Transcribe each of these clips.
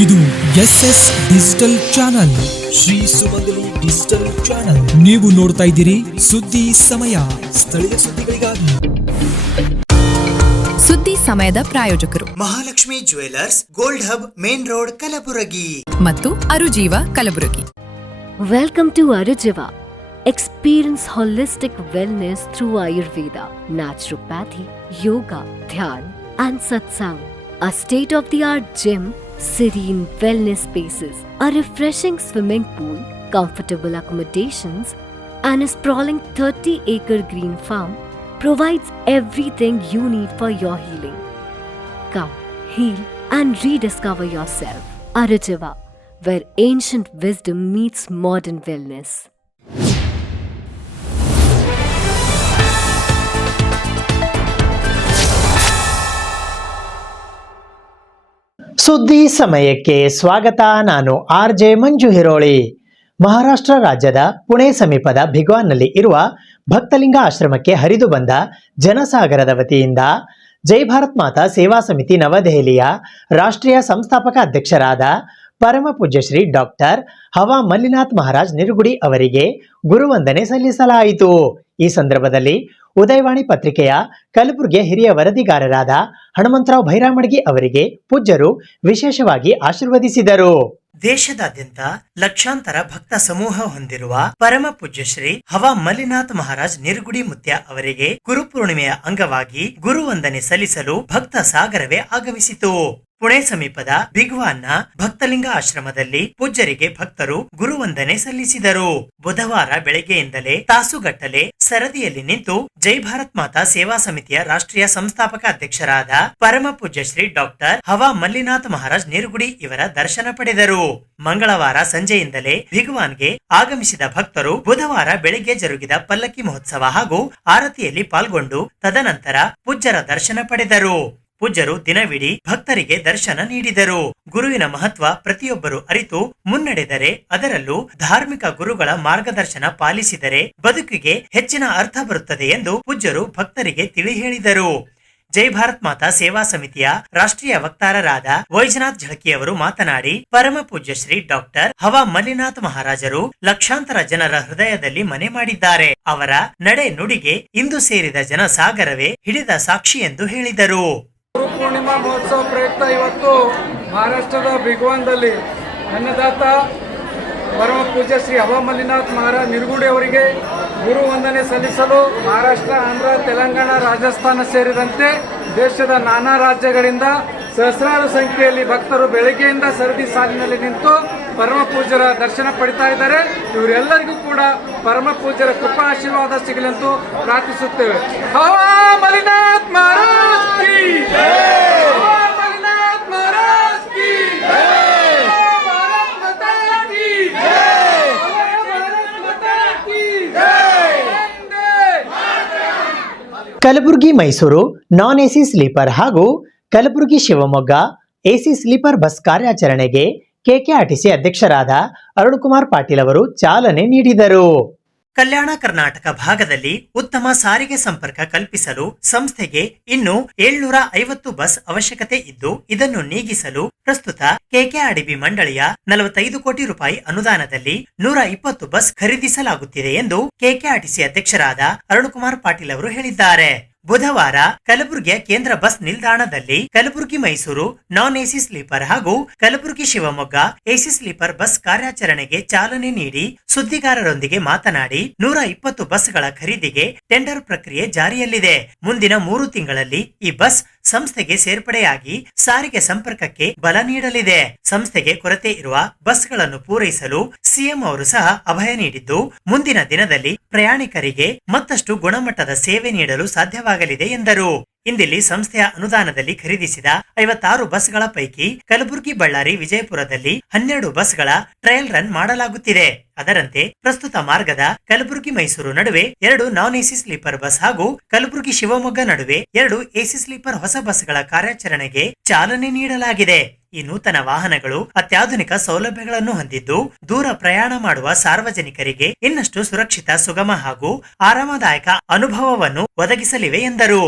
ಇದು SS digital channel, Shri ಸುಮಂಗಲಿ digital channel. ನೀವು ನೋಡ್ತಾ ಇದ್ದೀರಿ ಸುದ್ದಿ ಸಮಯ, ಸ್ಥಳೀಯ ಸುದ್ದಿಗಳಿಗಾಗಿ. ಸುದ್ದಿ ಸಮಯದ ಪ್ರಾಯೋಜಕರು Mahalakshmi jewellers, gold hub, main road, Kalaburagi ಮತ್ತು ಅರುಜೀವ Kalaburagi. Welcome to Arujiva. Experience holistic wellness through Ayurveda, naturopathy, yoga, dhyan and satsang. A state-of-the-art gym, serene wellness spaces, a refreshing swimming pool, comfortable accommodations and a sprawling 30-acre green farm provides everything you need for your healing. Come, heal and rediscover yourself. Arujiva, where ancient wisdom meets modern wellness. ಸುದ್ದಿ ಸಮಯಕ್ಕೆ ಸ್ವಾಗತ. ನಾನು RJ ಮಂಜು ಹಿರೋಳಿ. ಮಹಾರಾಷ್ಟ್ರ ರಾಜ್ಯದ ಪುಣೆ ಸಮೀಪದ ಭಿಗ್ವಾನ್ನಲ್ಲಿ ಇರುವ ಭಕ್ತಲಿಂಗ ಆಶ್ರಮಕ್ಕೆ ಹರಿದು ಬಂದ ಜನಸಾಗರದ ವತಿಯಿಂದ ಜೈ ಭಾರತ್ ಮಾತಾ ಸೇವಾ ಸಮಿತಿ ನವದೆಹಲಿಯ ರಾಷ್ಟ್ರೀಯ ಸಂಸ್ಥಾಪಕ ಅಧ್ಯಕ್ಷರಾದ ಪರಮ ಪೂಜ್ಯ ಶ್ರೀ ಡಾಕ್ಟರ್ ಹವಾ ಮಲ್ಲಿನಾಥ್ ಮಹಾರಾಜ್ ನಿರುಗುಡಿ ಅವರಿಗೆ ಗುರುವಂದನೆ ಸಲ್ಲಿಸಲಾಯಿತು. ಈ ಸಂದರ್ಭದಲ್ಲಿ ಉದಯವಾಣಿ ಪತ್ರಿಕೆಯ ಕಲಬುರಗಿಯ ಹಿರಿಯ ವರದಿಗಾರರಾದ ಹನುಮಂತರಾವ್ ಭೈರಾಮಣಗಿ ಅವರಿಗೆ ಪೂಜ್ಯರು ವಿಶೇಷವಾಗಿ ಆಶೀರ್ವದಿಸಿದರು. ದೇಶದಾದ್ಯಂತ ಲಕ್ಷಾಂತರ ಭಕ್ತ ಸಮೂಹ ಹೊಂದಿರುವ ಪರಮ ಪೂಜ್ಯ ಶ್ರೀ ಹವಾ ಮಲ್ಲಿನಾಥ್ ಮಹಾರಾಜ್ ನಿರುಗುಡಿ ಮುತ್ಯ ಅವರಿಗೆ ಗುರುಪೂರ್ಣಿಮೆಯ ಅಂಗವಾಗಿ ಗುರುವಂದನೆ ಸಲ್ಲಿಸಲು ಭಕ್ತ ಸಾಗರವೇ ಆಗಮಿಸಿತು. ಪುಣೆ ಸಮೀಪದ ಭಿಗ್ವಾನ್ನ ಭಕ್ತಲಿಂಗ ಆಶ್ರಮದಲ್ಲಿ ಪೂಜ್ಯರಿಗೆ ಭಕ್ತರು ಗುರುವಂದನೆ ಸಲ್ಲಿಸಿದರು. ಬುಧವಾರ ಬೆಳಗ್ಗೆಯಿಂದಲೇ ತಾಸುಗಟ್ಟಲೆ ಸರದಿಯಲ್ಲಿ ನಿಂತು ಜೈ ಭಾರತ್ ಮಾತಾ ಸೇವಾ ಸಮಿತಿಯ ರಾಷ್ಟ್ರೀಯ ಸಂಸ್ಥಾಪಕ ಅಧ್ಯಕ್ಷರಾದ ಪರಮ ಪೂಜ್ಯ ಶ್ರೀ ಡಾಕ್ಟರ್ ಹವಾ ಮಲ್ಲಿನಾಥ್ ಮಹಾರಾಜ್ ನಿರುಗುಡಿ ಇವರ ದರ್ಶನ ಪಡೆದರು. ಮಂಗಳವಾರ ಸಂಜೆಯಿಂದಲೇ ಭಿಗ್ವಾನ್ಗೆ ಆಗಮಿಸಿದ ಭಕ್ತರು ಬುಧವಾರ ಬೆಳಗ್ಗೆ ಜರುಗಿದ ಪಲ್ಲಕ್ಕಿ ಮಹೋತ್ಸವ ಹಾಗೂ ಆರತಿಯಲ್ಲಿ ಪಾಲ್ಗೊಂಡು ತದನಂತರ ಪೂಜ್ಯರ ದರ್ಶನ ಪಡೆದರು. ಪೂಜ್ಯರು ದಿನವಿಡೀ ಭಕ್ತರಿಗೆ ದರ್ಶನ ನೀಡಿದರು. ಗುರುವಿನ ಮಹತ್ವ ಪ್ರತಿಯೊಬ್ಬರು ಅರಿತು ಮುನ್ನಡೆದರೆ, ಅದರಲ್ಲೂ ಧಾರ್ಮಿಕ ಗುರುಗಳ ಮಾರ್ಗದರ್ಶನ ಪಾಲಿಸಿದರೆ ಬದುಕಿಗೆ ಹೆಚ್ಚಿನ ಅರ್ಥ ಬರುತ್ತದೆ ಎಂದು ಪೂಜ್ಯರು ಭಕ್ತರಿಗೆ ತಿಳಿ ಹೇಳಿದರು. ಜೈ ಭಾರತ್ ಮಾತಾ ಸೇವಾ ಸಮಿತಿಯ ರಾಷ್ಟ್ರೀಯ ವಕ್ತಾರರಾದ ವೈಜನಾಥ್ ಝಳಕಿಯವರು ಮಾತನಾಡಿ, ಪರಮ ಪೂಜ್ಯ ಶ್ರೀ ಡಾಕ್ಟರ್ ಹವಾ ಮಲ್ಲಿನಾಥ್ ಮಹಾರಾಜರು ಲಕ್ಷಾಂತರ ಜನರ ಹೃದಯದಲ್ಲಿ ಮನೆ ಮಾಡಿದ್ದಾರೆ. ಅವರ ನಡೆ ನುಡಿಗೆ ಇಂದು ಸೇರಿದ ಜನಸಾಗರವೇ ಹಿಡಿದ ಸಾಕ್ಷಿ ಎಂದು ಹೇಳಿದರು. ಗುರು ಪೂರ್ಣಿಮಾ ಮಹೋತ್ಸವ ಪ್ರಯುಕ್ತ ಇವತ್ತು ಮಹಾರಾಷ್ಟ್ರದ ಭಿಗ್ವಾನ್ದಲ್ಲಿ ಅನ್ನದಾತ ಪರಮ ಪೂಜ್ಯ ಶ್ರೀ ಹವಾ ಮಲ್ಲಿನಾಥ್ ಮಹಾರಾಜ್ ನಿರುಗುಡಿ ಅವರಿಗೆ ಗುರು ವಂದನೆ ಸಲ್ಲಿಸಲು ಮಹಾರಾಷ್ಟ್ರ, ಆಂಧ್ರ, ತೆಲಂಗಾಣ, ರಾಜಸ್ಥಾನ ಸೇರಿದಂತೆ ದೇಶದ ನಾನಾ ರಾಜ್ಯಗಳಿಂದ ಸಹಸ್ರಾರು ಸಂಖ್ಯೆಯಲ್ಲಿ ಭಕ್ತರು ಬೆಳಗ್ಗೆಯಿಂದ ಸರದಿ ಸಾಲಿನಲ್ಲಿ ನಿಂತು ಪರಮ ಪೂಜ್ಯರ ದರ್ಶನ ಪಡಿತಾ ಇದ್ದಾರೆ. ಇವರೆಲ್ಲರಿಗೂ ಕೂಡ ಪರಮ ಪೂಜ್ಯರ ಕೃಪಾ ಆಶೀರ್ವಾದ ಸಿಗಲೆಂದು ಪ್ರಾರ್ಥಿಸುತ್ತೇವೆ. ಹವಾ ಮಲ್ಲಿನಾಥ್ ಮಹಾರಾಜ್ ಕಿ ಜೈ! ಹವಾ ಮಲ್ಲಿನಾಥ್ ಮಹಾರಾಜ್ ಕಿ ಜೈ! ಭಾರತ್ ಮಾತಾ ಕಿ ಜೈ! ಭಾರತ್ ಮಾತಾ ಕಿ ಜೈ! Kalaburagi Mysuru non AC sleeper ಹಾಗೂ Kalaburagi Shivamogga AC sleeper bus ಕಾರ್ಯಾಚರಣೆಗೆ ಕೆಕೆಆರ್ಟಿಸಿ ಅಧ್ಯಕ್ಷರಾದ ಅರುಣ್ ಕುಮಾರ್ ಪಾಟೀಲ್ ಅವರು ಚಾಲನೆ ನೀಡಿದರು. ಕಲ್ಯಾಣ ಕರ್ನಾಟಕ ಭಾಗದಲ್ಲಿ ಉತ್ತಮ ಸಾರಿಗೆ ಸಂಪರ್ಕ ಕಲ್ಪಿಸಲು ಸಂಸ್ಥೆಗೆ ಇನ್ನು 750 ಬಸ್ ಅವಶ್ಯಕತೆ ಇದ್ದು, ಇದನ್ನು ನೀಗಿಸಲು ಪ್ರಸ್ತುತ ಕೆಕೆಆರ್ಡಿಬಿ ಮಂಡಳಿಯ 45 ಕೋಟಿ ರೂಪಾಯಿ ಅನುದಾನದಲ್ಲಿ 120 ಬಸ್ ಖರೀದಿಸಲಾಗುತ್ತಿದೆ ಎಂದು ಕೆಕೆಆರ್ಟಿಸಿ ಅಧ್ಯಕ್ಷರಾದ ಅರುಣ್ ಕುಮಾರ್ ಪಾಟೀಲ್ ಅವರು ಹೇಳಿದ್ದಾರೆ. ಬುಧವಾರ ಕಲಬುರಗಿಯ ಕೇಂದ್ರ ಬಸ್ ನಿಲ್ದಾಣದಲ್ಲಿ Kalaburagi Mysuru non AC sleeper ಹಾಗೂ Kalaburagi Shivamogga AC sleeper bus ಕಾರ್ಯಾಚರಣೆಗೆ ಚಾಲನೆ ನೀಡಿ ಸುದ್ದಿಗಾರರೊಂದಿಗೆ ಮಾತನಾಡಿ, 120 ಬಸ್ಗಳ ಖರೀದಿಗೆ ಟೆಂಡರ್ ಪ್ರಕ್ರಿಯೆ ಜಾರಿಯಲ್ಲಿದೆ. ಮುಂದಿನ 3 ತಿಂಗಳಲ್ಲಿ ಈ ಬಸ್ ಸಂಸ್ಥೆಗೆ ಸೇರ್ಪಡೆಯಾಗಿ ಸಾರಿಗೆ ಸಂಪರ್ಕಕ್ಕೆ ಬಲ ನೀಡಲಿದೆ. ಸಂಸ್ಥೆಗೆ ಕೊರತೆ ಇರುವ ಬಸ್ಗಳನ್ನು ಪೂರೈಸಲು ಸಿಎಂ ಅವರು ಸಹ ಅಭಯ ನೀಡಿದ್ದು, ಮುಂದಿನ ದಿನದಲ್ಲಿ ಪ್ರಯಾಣಿಕರಿಗೆ ಮತ್ತಷ್ಟು ಗುಣಮಟ್ಟದ ಸೇವೆ ನೀಡಲು ಸಾಧ್ಯವಾಗಲಿದೆ ಎಂದರು. ಇಂದಿಲ್ಲಿ ಸಂಸ್ಥೆಯ ಅನುದಾನದಲ್ಲಿ ಖರೀದಿಸಿದ 56 ಬಸ್ಗಳ ಪೈಕಿ ಕಲಬುರಗಿ, ಬಳ್ಳಾರಿ, ವಿಜಯಪುರದಲ್ಲಿ 12 ಬಸ್ಗಳ ಟ್ರಯಲ್ ರನ್ ಮಾಡಲಾಗುತ್ತಿದೆ. ಅದರಂತೆ ಪ್ರಸ್ತುತ ಮಾರ್ಗದ ಕಲಬುರಗಿ ಮೈಸೂರು ನಡುವೆ 2 ನಾನ್ ಎಸಿ ಸ್ಲೀಪರ್ ಬಸ್ ಹಾಗೂ ಕಲಬುರಗಿ ಶಿವಮೊಗ್ಗ ನಡುವೆ 2 ಎಸಿ ಸ್ಲೀಪರ್ ಹೊಸ ಬಸ್ಗಳ ಕಾರ್ಯಾಚರಣೆಗೆ ಚಾಲನೆ ನೀಡಲಾಗಿದೆ. ಈ ನೂತನ ವಾಹನಗಳು ಅತ್ಯಾಧುನಿಕ ಸೌಲಭ್ಯಗಳನ್ನು ಹೊಂದಿದ್ದು, ದೂರ ಪ್ರಯಾಣ ಮಾಡುವ ಸಾರ್ವಜನಿಕರಿಗೆ ಇನ್ನಷ್ಟು ಸುರಕ್ಷಿತ, ಸುಗಮ ಹಾಗೂ ಆರಾಮದಾಯಕ ಅನುಭವವನ್ನು ಒದಗಿಸಲಿವೆ ಎಂದರು.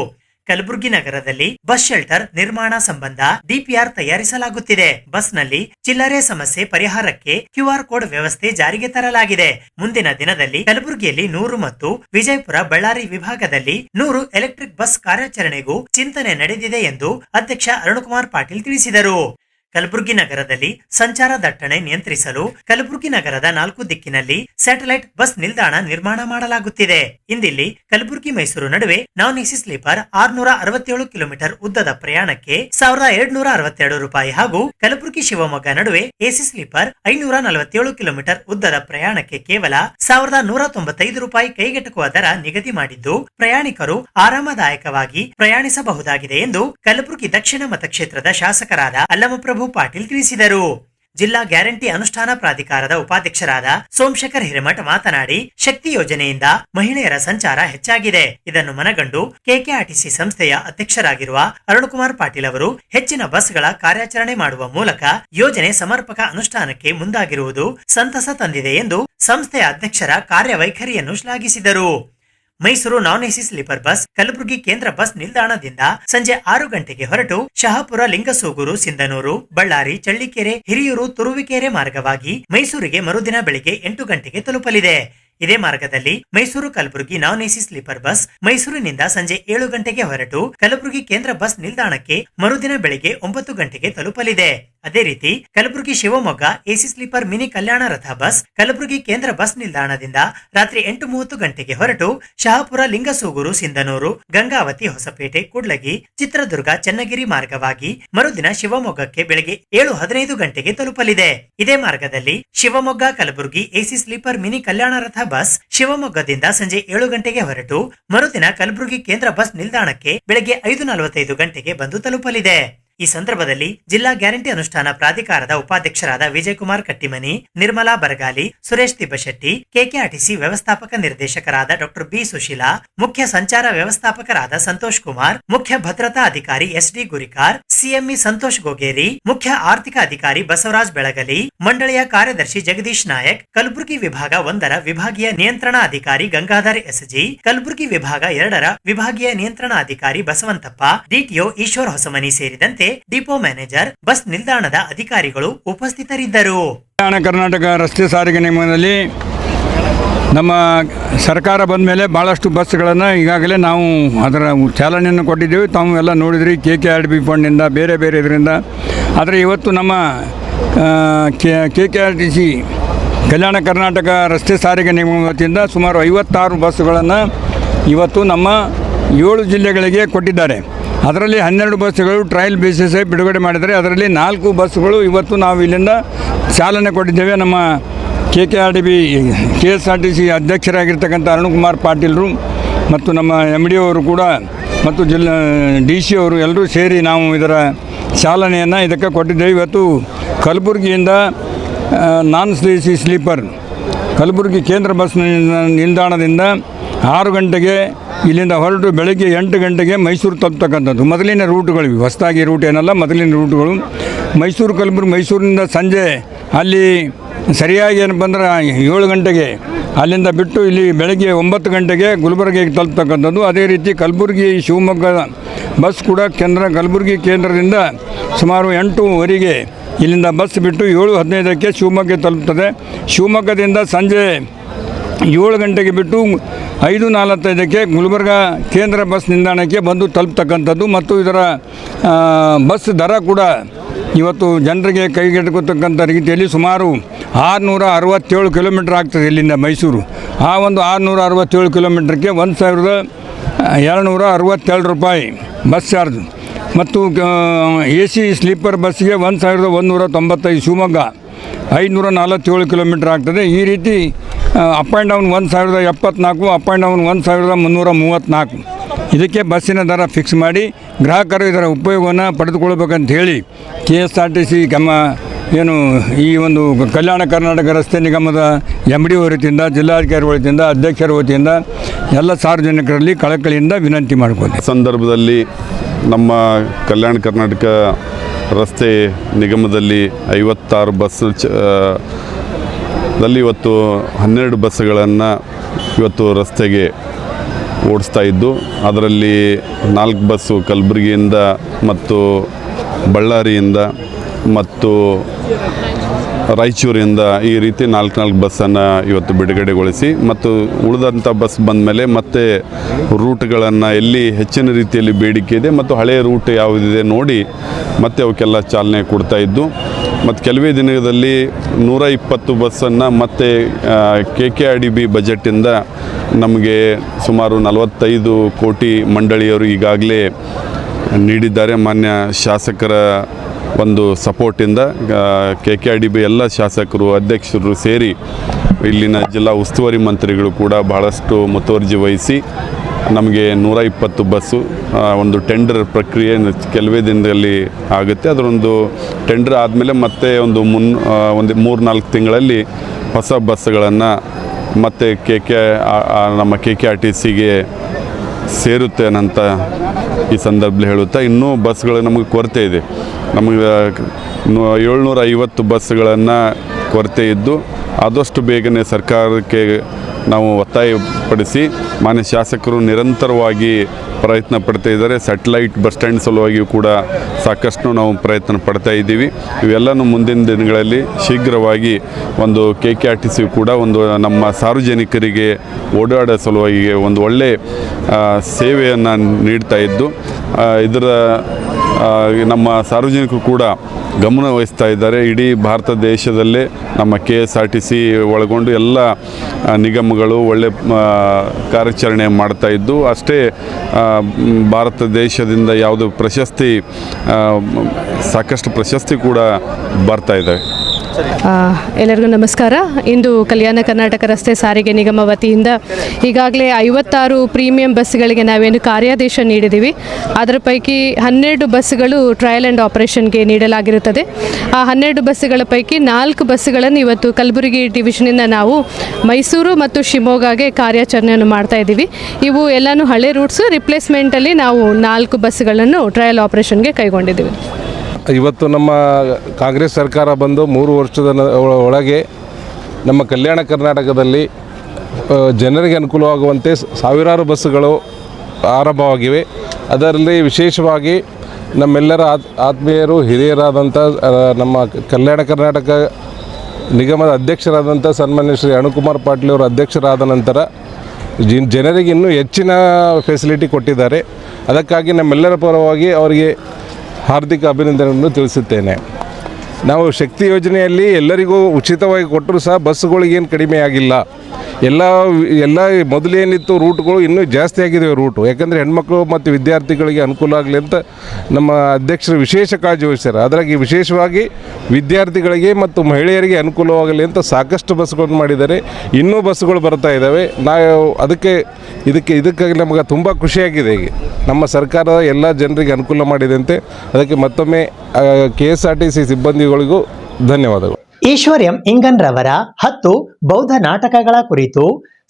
ಕಲಬುರಗಿ ನಗರದಲ್ಲಿ ಬಸ್ ಶೆಲ್ಟರ್ ನಿರ್ಮಾಣ ಸಂಬಂಧ ಡಿಪಿಆರ್ ತಯಾರಿಸಲಾಗುತ್ತಿದೆ. ಬಸ್ನಲ್ಲಿ ಚಿಲ್ಲರೆ ಸಮಸ್ಯೆ ಪರಿಹಾರಕ್ಕೆ QR ಕೋಡ್ ವ್ಯವಸ್ಥೆ ಜಾರಿಗೆ ತರಲಾಗಿದೆ. ಮುಂದಿನ ದಿನದಲ್ಲಿ ಕಲಬುರಗಿಯಲ್ಲಿ 100 ಮತ್ತು ವಿಜಯಪುರ ಬಳ್ಳಾರಿ ವಿಭಾಗದಲ್ಲಿ 100 ಎಲೆಕ್ಟ್ರಿಕ್ ಬಸ್ ಕಾರ್ಯಾಚರಣೆಗೂ ಚಿಂತನೆ ನಡೆದಿದೆ ಎಂದು ಅಧ್ಯಕ್ಷ ಅರುಣಕುಮಾರ್ ಪಾಟೀಲ್ ತಿಳಿಸಿದರು. ಕಲಬುರಗಿ ನಗರದಲ್ಲಿ ಸಂಚಾರ ದಟ್ಟಣೆ ನಿಯಂತ್ರಿಸಲು ಕಲಬುರಗಿ ನಗರದ 4 ದಿಕ್ಕಿನಲ್ಲಿ ಸ್ಯಾಟಲೈಟ್ ಬಸ್ ನಿಲ್ದಾಣ ನಿರ್ಮಾಣ ಮಾಡಲಾಗುತ್ತಿದೆ. ಇಂದಿಲ್ಲಿ ಕಲಬುರಗಿ ಮೈಸೂರು ನಡುವೆ ನಾನ್ ಎಸಿ ಸ್ಲೀಪರ್ 667 ಕಿಲೋಮೀಟರ್ ಉದ್ದದ ಪ್ರಯಾಣಕ್ಕೆ 1762 ರೂಪಾಯಿ ಹಾಗೂ ಕಲಬುರಗಿ ಶಿವಮೊಗ್ಗ ನಡುವೆ ಎಸಿ ಸ್ಲೀಪರ್ 547 ಕಿಲೋಮೀಟರ್ ಉದ್ದದ ಪ್ರಯಾಣಕ್ಕೆ ಕೇವಲ 1195 ರೂಪಾಯಿ ಕೈಗೆಟುಕುವ ದರ ನಿಗದಿ ಮಾಡಿದ್ದು ಪ್ರಯಾಣಿಕರು ಆರಾಮದಾಯಕವಾಗಿ ಪ್ರಯಾಣಿಸಬಹುದಾಗಿದೆ ಎಂದು ಕಲಬುರಗಿ ದಕ್ಷಿಣ ಮತಕ್ಷೇತ್ರದ ಶಾಸಕರಾದ ಅಲ್ಲಮಪ್ರಭು ಪಾಟೀಲ್ ತಿಳಿಸಿದರು. ಜಿಲ್ಲಾ ಗ್ಯಾರಂಟಿ ಅನುಷ್ಠಾನ ಪ್ರಾಧಿಕಾರದ ಉಪಾಧ್ಯಕ್ಷರಾದ ಸೋಮಶೇಖರ್ ಹಿರೇಮಠ ಮಾತನಾಡಿ, ಶಕ್ತಿ ಯೋಜನೆಯಿಂದ ಮಹಿಳೆಯರ ಸಂಚಾರ ಹೆಚ್ಚಾಗಿದೆ. ಇದನ್ನು ಮನಗಂಡು ಕೆಕೆಆರ್ಟಿಸಿ ಸಂಸ್ಥೆಯ ಅಧ್ಯಕ್ಷರಾಗಿರುವ ಅರುಣಕುಮಾರ್ ಪಾಟೀಲ್ ಅವರು ಹೆಚ್ಚಿನ ಬಸ್ಗಳ ಕಾರ್ಯಾಚರಣೆ ಮಾಡುವ ಮೂಲಕ ಯೋಜನೆ ಸಮರ್ಪಕ ಅನುಷ್ಠಾನಕ್ಕೆ ಮುಂದಾಗಿರುವುದು ಸಂತಸ ತಂದಿದೆ ಎಂದು ಸಂಸ್ಥೆಯ ಅಧ್ಯಕ್ಷರ ಕಾರ್ಯವೈಖರಿಯನ್ನು ಶ್ಲಾಘಿಸಿದರು. Mysuru non AC sleeper bus Kalaburagi ಕೇಂದ್ರ ಬಸ್ ನಿಲ್ದಾಣದಿಂದ ಸಂಜೆ 6 ಗಂಟೆಗೆ ಹೊರಟು ಶಹಾಪುರ, ಲಿಂಗಸೂಗೂರು, ಸಿಂಧನೂರು, ಬಳ್ಳಾರಿ, ಚಳ್ಳಿಕೆರೆ, ಹಿರಿಯೂರು, ತುರುವಿಕೆರೆ ಮಾರ್ಗವಾಗಿ ಮೈಸೂರಿಗೆ ಮರುದಿನ ಬೆಳಿಗ್ಗೆ 8 ಗಂಟೆಗೆ ತಲುಪಲಿದೆ. ಇದೇ ಮಾರ್ಗದಲ್ಲಿ ಮೈಸೂರು ಕಲಬುರಗಿ ನಾನ್ ಎಸಿ ಸ್ಲೀಪರ್ ಬಸ್ ಮೈಸೂರಿನಿಂದ ಸಂಜೆ 7 ಗಂಟೆಗೆ ಹೊರಟು ಕಲಬುರಗಿ ಕೇಂದ್ರ ಬಸ್ ನಿಲ್ದಾಣಕ್ಕೆ ಮರುದಿನ ಬೆಳಿಗ್ಗೆ 9 ಗಂಟೆಗೆ ತಲುಪಲಿದೆ. ಅದೇ ರೀತಿ Kalaburagi Shivamogga AC sleeper mini Kalyana Ratha bus Kalaburagi ಕೇಂದ್ರ ಬಸ್ ನಿಲ್ದಾಣದಿಂದ ರಾತ್ರಿ 8:30 ಗಂಟೆಗೆ ಹೊರಟು ಶಹಾಪುರ, ಲಿಂಗಸೂಗೂರು, ಸಿಂಧನೂರು, ಗಂಗಾವತಿ, ಹೊಸಪೇಟೆ, ಕೂಡ್ಲಗಿ, ಚಿತ್ರದುರ್ಗ, ಚನ್ನಗಿರಿ ಮಾರ್ಗವಾಗಿ ಮರುದಿನ ಶಿವಮೊಗ್ಗಕ್ಕೆ ಬೆಳಗ್ಗೆ 7:15 ಗಂಟೆಗೆ ತಲುಪಲಿದೆ. ಇದೇ ಮಾರ್ಗದಲ್ಲಿ Shivamogga Kalaburagi AC sleeper mini Kalyana Ratha bus ಶಿವಮೊಗ್ಗದಿಂದ ಸಂಜೆ 7 ಗಂಟೆಗೆ ಹೊರಟು ಮರುದಿನ ಕಲಬುರಗಿ ಕೇಂದ್ರ ಬಸ್ ನಿಲ್ದಾಣಕ್ಕೆ ಬೆಳಗ್ಗೆ 5:45 ಗಂಟೆಗೆ ಬಂದು ತಲುಪಲಿದೆ. ಈ ಸಂದರ್ಭದಲ್ಲಿ ಜಿಲ್ಲಾ ಗ್ಯಾರಂಟಿ ಅನುಷ್ಠಾನ ಪ್ರಾಧಿಕಾರದ ಉಪಾಧ್ಯಕ್ಷರಾದ ವಿಜಯಕುಮಾರ್ ಕಟ್ಟಿಮನಿ, ನಿರ್ಮಲಾ ಬರಗಾಲಿ, ಸುರೇಶ್ ತಿಬ್ಬಶೆಟ್ಟಿ, ಕೆಕೆಆರ್ಟಿಸಿ ವ್ಯವಸ್ಥಾಪಕ ನಿರ್ದೇಶಕರಾದ ಡಾಕ್ಟರ್ ಬಿ ಸುಶೀಲಾ, ಮುಖ್ಯ ಸಂಚಾರ ವ್ಯವಸ್ಥಾಪಕರಾದ ಸಂತೋಷ್ ಕುಮಾರ್, ಮುಖ್ಯ ಭದ್ರತಾ ಅಧಿಕಾರಿ SD ಗುರಿಕಾರ್, ಸಿಎಂಇ ಸಂತೋಷ್ ಗೋಗೇರಿ, ಮುಖ್ಯ ಆರ್ಥಿಕ ಅಧಿಕಾರಿ ಬಸವರಾಜ್ ಬೆಳಗಲಿ, ಮಂಡಳಿಯ ಕಾರ್ಯದರ್ಶಿ ಜಗದೀಶ್ ನಾಯಕ್, ಕಲಬುರಗಿ ವಿಭಾಗ 1ರ ವಿಭಾಗೀಯ ನಿಯಂತ್ರಣ ಅಧಿಕಾರಿ ಗಂಗಾಧರ್ SG, ಕಲಬುರಗಿ ವಿಭಾಗ 2ರ ವಿಭಾಗೀಯ ನಿಯಂತ್ರಣ ಅಧಿಕಾರಿ ಬಸವಂತಪ್ಪ, DTO ಈಶ್ವರ್ ಹೊಸಮನಿ ಸೇರಿದಂತೆ ಡಿಪೋ ಮ್ಯಾನೇಜರ್, ಬಸ್ ನಿಲ್ದಾಣದ ಅಧಿಕಾರಿಗಳು ಉಪಸ್ಥಿತರಿದ್ದರು. ಕರ್ನಾಟಕ ರಸ್ತೆ ಸಾರಿಗೆ ನಿಗಮದಲ್ಲಿ ನಮ್ಮ ಸರ್ಕಾರ ಬಂದ ಮೇಲೆ ಭಾಳಷ್ಟು ಬಸ್ಗಳನ್ನು ಈಗಾಗಲೇ ನಾವು ಅದರ ಚಾಲನೆಯನ್ನು ಕೊಟ್ಟಿದ್ದೇವೆ. ತಾವು ಎಲ್ಲ ನೋಡಿದ್ರಿ, KKRDB ಫಂಡಿಂದ ಬೇರೆ ಬೇರೆ ಇದರಿಂದ. ಆದರೆ ಇವತ್ತು ನಮ್ಮ KKRTC ಕಲ್ಯಾಣ ಕರ್ನಾಟಕ ರಸ್ತೆ ಸಾರಿಗೆ ನಿಗಮ ವತಿಯಿಂದ ಸುಮಾರು 56 ಬಸ್ಸುಗಳನ್ನು ಇವತ್ತು ನಮ್ಮ 7 ಜಿಲ್ಲೆಗಳಿಗೆ ಕೊಟ್ಟಿದ್ದಾರೆ. ಅದರಲ್ಲಿ 12 ಬಸ್ಸುಗಳು ಟ್ರಯಲ್ ಬೇಸಿಸ್ ಬಿಡುಗಡೆ ಮಾಡಿದ್ದಾರೆ. ಅದರಲ್ಲಿ 4 ಬಸ್ಸುಗಳು ಇವತ್ತು ನಾವು ಇಲ್ಲಿಂದ ಚಾಲನೆ ಕೊಟ್ಟಿದ್ದೇವೆ. ನಮ್ಮ KKRDB KSRTC ಅಧ್ಯಕ್ಷರಾಗಿರ್ತಕ್ಕಂಥ ಅರುಣಕುಮಾರ್ ಪಾಟೀಲ್ರು ಮತ್ತು ನಮ್ಮ MD ಅವರು ಕೂಡ ಮತ್ತು ಜಿಲ್ಲಾ DC ಅವರು ಎಲ್ಲರೂ ಸೇರಿ ನಾವು ಇದರ ಚಾಲನೆಯನ್ನು ಇದಕ್ಕೆ ಕೊಟ್ಟಿದ್ದೇವೆ. ಇವತ್ತು ಕಲಬುರಗಿಯಿಂದ ನಾನ್ ಎಸಿ ಸ್ಲೀಪರ್ ಕಲಬುರಗಿ ಕೇಂದ್ರ ಬಸ್ ನಿಲ್ದಾಣದಿಂದ 6 ಗಂಟೆಗೆ ಇಲ್ಲಿಂದ ಹೊರಟು ಬೆಳಗ್ಗೆ 8 ಗಂಟೆಗೆ ಮೈಸೂರು ತಲುಪ್ತಕ್ಕಂಥದ್ದು ಮೊದಲಿನ ರೂಟ್ಗಳಿವೆ. ಹೊಸದಾಗಿ ರೂಟ್ ಏನಲ್ಲ, ಮೊದಲಿನ ರೂಟ್ಗಳು ಮೈಸೂರು ಕಲಬುರಗಿ. ಮೈಸೂರಿನಿಂದ ಸಂಜೆ ಅಲ್ಲಿ ಸರಿಯಾಗಿ ಏನಪ್ಪ ಅಂದ್ರೆ 7 ಗಂಟೆಗೆ ಅಲ್ಲಿಂದ ಬಿಟ್ಟು ಇಲ್ಲಿ ಬೆಳಗ್ಗೆ 9 ಗಂಟೆಗೆ ಗುಲ್ಬರ್ಗಿಗೆ ತಲುಪ್ತಕ್ಕಂಥದ್ದು. ಅದೇ ರೀತಿ ಕಲಬುರಗಿ ಶಿವಮೊಗ್ಗ ಬಸ್ ಕೂಡ ಕಲಬುರಗಿ ಕೇಂದ್ರದಿಂದ ಸುಮಾರು 8:15 ಇಲ್ಲಿಂದ ಬಸ್ ಬಿಟ್ಟು 7:15ಕ್ಕೆ ಶಿವಮೊಗ್ಗಕ್ಕೆ ತಲುಪ್ತದೆ. ಶಿವಮೊಗ್ಗದಿಂದ ಸಂಜೆ 7 ಗಂಟೆಗೆ ಬಿಟ್ಟು 5:45ಕ್ಕೆ ಗುಲ್ಬರ್ಗ ಕೇಂದ್ರ ಬಸ್ ನಿಲ್ದಾಣಕ್ಕೆ ಬಂದು ತಲುಪ್ತಕ್ಕಂಥದ್ದು. ಮತ್ತು ಇದರ ಬಸ್ ದರ ಕೂಡ ಇವತ್ತು ಜನರಿಗೆ ಕೈಗೆಟುಕತಕ್ಕಂಥ ರೀತಿಯಲ್ಲಿ ಸುಮಾರು 667 ಕಿಲೋಮೀಟ್ರ್ ಆಗ್ತದೆ ಇಲ್ಲಿಂದ ಮೈಸೂರು. ಆ ಒಂದು 667 ಕಿಲೋಮೀಟ್ರಿಗೆ 1267 ರೂಪಾಯಿ ಬಸ್ ಚಾರ್ಜ್. ಮತ್ತು AC ಸ್ಲೀಪರ್ ಬಸ್ಸಿಗೆ 1195, ಶಿವಮೊಗ್ಗ 547 ಕಿಲೋಮೀಟ್ರ್ ಆಗ್ತದೆ. ಈ ರೀತಿ up and down 1074, up and down 1334. ಇದಕ್ಕೆ ಬಸ್ಸಿನ ದರ ಫಿಕ್ಸ್ ಮಾಡಿ ಗ್ರಾಹಕರು ಇದರ ಉಪಯೋಗವನ್ನು ಪಡೆದುಕೊಳ್ಬೇಕಂತ ಹೇಳಿ KSRTC ಏನು ಈ ಒಂದು ಕಲ್ಯಾಣ ಕರ್ನಾಟಕ ರಸ್ತೆ ನಿಗಮದ MD ವತಿಯಿಂದ, ಜಿಲ್ಲಾಧಿಕಾರಿ ವತಿಯಿಂದ, ಅಧ್ಯಕ್ಷರ ವತಿಯಿಂದ ಎಲ್ಲ ಸಾರ್ವಜನಿಕರಲ್ಲಿ ಕಳಕಳಿಯಿಂದ ವಿನಂತಿ ಮಾಡ್ಬೋದು. ಸಂದರ್ಭದಲ್ಲಿ ನಮ್ಮ ಕಲ್ಯಾಣ ಕರ್ನಾಟಕ ರಸ್ತೆ ನಿಗಮದಲ್ಲಿ 56 ಬಸ್ಸಲ್ಲಿ ಇವತ್ತು 12 ಬಸ್ಸುಗಳನ್ನು ಇವತ್ತು ರಸ್ತೆಗೆ ಓಡಿಸ್ತಾ ಇದ್ದು, ಅದರಲ್ಲಿ 4 ಬಸ್ಸು ಕಲಬುರಗಿಯಿಂದ ಮತ್ತು ಬಳ್ಳಾರಿಯಿಂದ ಮತ್ತು ರಾಯಚೂರಿಂದ ಈ ರೀತಿ 4 ಬಸ್ಸನ್ನು ಇವತ್ತು ಬಿಡುಗಡೆಗೊಳಿಸಿ, ಮತ್ತು ಉಳಿದಂಥ ಬಸ್ ಬಂದ ಮೇಲೆ ಮತ್ತೆ ರೂಟ್ಗಳನ್ನು ಎಲ್ಲಿ ಹೆಚ್ಚಿನ ರೀತಿಯಲ್ಲಿ ಬೇಡಿಕೆ ಇದೆ ಮತ್ತು ಹಳೆಯ ರೂಟ್ ಯಾವುದಿದೆ ನೋಡಿ ಮತ್ತೆ ಅವಕ್ಕೆಲ್ಲ ಚಾಲನೆ ಕೊಡ್ತಾ ಇದ್ದು, ಮತ್ತು ಕೆಲವೇ ದಿನದಲ್ಲಿ 120 ಬಸ್ಸನ್ನು ಮತ್ತೆ KKRDB ಬಜೆಟಿಂದ ನಮಗೆ ಸುಮಾರು 45 ಕೋಟಿ ಮಂಡಳಿಯವರು ಈಗಾಗಲೇ ನೀಡಿದ್ದಾರೆ. ಮಾನ್ಯ ಶಾಸಕರ ಒಂದು ಸಪೋರ್ಟಿಂದ KKRDB ಎಲ್ಲ ಶಾಸಕರು, ಅಧ್ಯಕ್ಷರು ಸೇರಿ ಇಲ್ಲಿನ ಜಿಲ್ಲಾ ಉಸ್ತುವಾರಿ ಮಂತ್ರಿಗಳು ಕೂಡ ಬಹಳಷ್ಟು ಮುತುವರ್ಜಿ ವಹಿಸಿ ನಮಗೆ 120 ಬಸ್ಸು ಒಂದು ಟೆಂಡರ್ ಪ್ರಕ್ರಿಯೆ ಕೆಲವೇ ದಿನದಲ್ಲಿ ಆಗುತ್ತೆ. ಅದರೊಂದು ಟೆಂಡರ್ ಆದಮೇಲೆ ಮತ್ತೆ ಒಂದು 3-4 ತಿಂಗಳಲ್ಲಿ ಹೊಸ ಬಸ್ಸುಗಳನ್ನು ಮತ್ತೆ ನಮ್ಮ KKRTCಗೆ ಸೇರುತ್ತೆ ಅಂತ ಈ ಸಂದರ್ಭದಲ್ಲಿ ಹೇಳುತ್ತಾ, ಇನ್ನೂ ಬಸ್ಗಳು ನಮಗೆ ಕೊರತೆ ಇದೆ. ನಮಗೆ 750 ಬಸ್ಸುಗಳನ್ನು ಕೊರತೆ ಇದ್ದು, ಆದಷ್ಟು ಬೇಗನೆ ಸರ್ಕಾರಕ್ಕೆ ನಾವು ಒತ್ತಾಯಪಡಿಸಿ ಮಾನ್ಯ ಶಾಸಕರು ನಿರಂತರವಾಗಿ ಪ್ರಯತ್ನ ಪಡ್ತಾ ಇದ್ದಾರೆ. ಸ್ಯಾಟಲೈಟ್ ಬಸ್ ಸ್ಟ್ಯಾಂಡ್ ಸಲುವಾಗಿಯೂ ಕೂಡ ಸಾಕಷ್ಟು ನಾವು ಪ್ರಯತ್ನ ಪಡ್ತಾ ಇದ್ದೀವಿ. ಇವೆಲ್ಲನೂ ಮುಂದಿನ ದಿನಗಳಲ್ಲಿ ಶೀಘ್ರವಾಗಿ ಒಂದು KKRTC ಕೂಡ ಒಂದು ನಮ್ಮ ಸಾರ್ವಜನಿಕರಿಗೆ ಓಡಾಡೋ ಸಲುವಾಗಿ ಒಂದು ಒಳ್ಳೆಯ ಸೇವೆಯನ್ನು ನೀಡ್ತಾ ಇದ್ದು, ಇದರ ನಮ್ಮ ಸಾರ್ವಜನಿಕರು ಕೂಡ ಗಮನ ವಹಿಸ್ತಾ ಇದ್ದಾರೆ. ಇಡೀ ಭಾರತ ದೇಶದಲ್ಲೇ ನಮ್ಮ KSRTC ಒಳಗೊಂಡು ಎಲ್ಲ ನಿಗಮಗಳು ಒಳ್ಳೆ ಕಾರ್ಯಾಚರಣೆ ಮಾಡ್ತಾ ಇದ್ದು, ಅಷ್ಟೇ ಭಾರತ ದೇಶದಿಂದ ಯಾವುದು ಪ್ರಶಸ್ತಿ, ಸಾಕಷ್ಟು ಪ್ರಶಸ್ತಿ ಕೂಡ ಬರ್ತಾ ಇದ್ದಾವೆ. ಎಲ್ಲರಿಗೂ ನಮಸ್ಕಾರ. ಇಂದು ಕಲ್ಯಾಣ ಕರ್ನಾಟಕ ರಸ್ತೆ ಸಾರಿಗೆ ನಿಗಮ ವತಿಯಿಂದ ಈಗಾಗಲೇ 56 ಪ್ರೀಮಿಯಂ ಬಸ್ಗಳಿಗೆ ನಾವೇನು ಕಾರ್ಯಾದೇಶ ನೀಡಿದ್ದೀವಿ. ಅದರ ಪೈಕಿ 12 ಬಸ್ಸುಗಳು ಟ್ರಯಲ್ ಆ್ಯಂಡ್ ಆಪರೇಷನ್ಗೆ ನೀಡಲಾಗಿರುತ್ತದೆ. ಆ 12 ಬಸ್ಸುಗಳ ಪೈಕಿ 4 ಬಸ್ಸುಗಳನ್ನು ಇವತ್ತು ಕಲಬುರಗಿ ಡಿವಿಷನಿಂದ ನಾವು ಮೈಸೂರು ಮತ್ತು ಶಿವಮೊಗ್ಗಗೆ ಕಾರ್ಯಾಚರಣೆಯನ್ನು ಮಾಡ್ತಾ ಇದ್ದೀವಿ. ಇವು ಎಲ್ಲನೂ ಹಳೆ ರೂಟ್ಸು. ರಿಪ್ಲೇಸ್ಮೆಂಟಲ್ಲಿ ನಾವು 4 ಬಸ್ಸುಗಳನ್ನು ಟ್ರಯಲ್ ಆಪರೇಷನ್ಗೆ ಕೈಗೊಂಡಿದ್ದೀವಿ. ಇವತ್ತು ನಮ್ಮ ಕಾಂಗ್ರೆಸ್ ಸರ್ಕಾರ ಬಂದು 3 ವರ್ಷದ ಒಳಗೆ ನಮ್ಮ ಕಲ್ಯಾಣ ಕರ್ನಾಟಕದಲ್ಲಿ ಜನರಿಗೆ ಅನುಕೂಲವಾಗುವಂತೆ ಸಾವಿರಾರು ಬಸ್ಸುಗಳು ಆರಂಭವಾಗಿವೆ. ಅದರಲ್ಲಿ ವಿಶೇಷವಾಗಿ ನಮ್ಮೆಲ್ಲರ ಆತ್ಮೀಯರು ಹಿರಿಯರಾದಂಥ ನಮ್ಮ ಕಲ್ಯಾಣ ಕರ್ನಾಟಕ ನಿಗಮದ ಅಧ್ಯಕ್ಷರಾದಂಥ ಸನ್ಮಾನ್ಯ ಶ್ರೀ ಅನುಕುಮಾರ್ ಪಾಟೀಲ್ ಅವರು ಅಧ್ಯಕ್ಷರಾದ ನಂತರ ಜನರಿಗೆ ಇನ್ನೂ ಹೆಚ್ಚಿನ ಫೆಸಿಲಿಟಿ ಕೊಟ್ಟಿದ್ದಾರೆ. ಅದಕ್ಕಾಗಿ ನಮ್ಮೆಲ್ಲರ ಪರವಾಗಿ ಅವರಿಗೆ ಹಾರ್ದಿಕ ಅಭಿನಂದನೆಯನ್ನು ತಿಳಿಸುತ್ತೇನೆ. ನಾವು ಶಕ್ತಿ ಯೋಜನೆಯಲ್ಲಿ ಎಲ್ಲರಿಗೂ ಉಚಿತವಾಗಿ ಕೊಟ್ಟರೂ ಸಹ ಬಸ್ಸುಗಳಿಗೇನು ಕಡಿಮೆ ಆಗಿಲ್ಲ. ಎಲ್ಲ ಮೊದಲೇನಿತ್ತು ರೂಟ್ಗಳು ಇನ್ನೂ ಜಾಸ್ತಿ ಆಗಿದ್ದಾವೆ ರೂಟು. ಯಾಕಂದರೆ ಹೆಣ್ಮಕ್ಳು ಮತ್ತು ವಿದ್ಯಾರ್ಥಿಗಳಿಗೆ ಅನುಕೂಲ ಆಗಲಿ ಅಂತ ನಮ್ಮ ಅಧ್ಯಕ್ಷರು ವಿಶೇಷ ಕಾಳಜಿ ವಹಿಸ್ತಾರೆ. ಅದರಾಗಿ ವಿಶೇಷವಾಗಿ ವಿದ್ಯಾರ್ಥಿಗಳಿಗೆ ಮತ್ತು ಮಹಿಳೆಯರಿಗೆ ಅನುಕೂಲವಾಗಲಿ ಅಂತ ಸಾಕಷ್ಟು ಬಸ್ಗಳನ್ನು ಮಾಡಿದ್ದಾರೆ. ಇನ್ನೂ ಬಸ್ಸುಗಳು ಬರ್ತಾ ಇದ್ದಾವೆ. ನಾವು ಇದಕ್ಕಾಗಿ ನಮಗೆ ತುಂಬ ಖುಷಿಯಾಗಿದೆ. ಈಗ ನಮ್ಮ ಸರ್ಕಾರ ಎಲ್ಲ ಜನರಿಗೆ ಅನುಕೂಲ ಮಾಡಿದಂತೆ ಅದಕ್ಕೆ ಮತ್ತೊಮ್ಮೆ KSRTC ಸಿಬ್ಬಂದಿಗಳಿಗೂ ಧನ್ಯವಾದಗಳು. ಈಶ್ವರ್ಯಂ ಇಂಗನ್ ರವರ 10 ಬೌದ್ಧ ನಾಟಕಗಳ ಕುರಿತು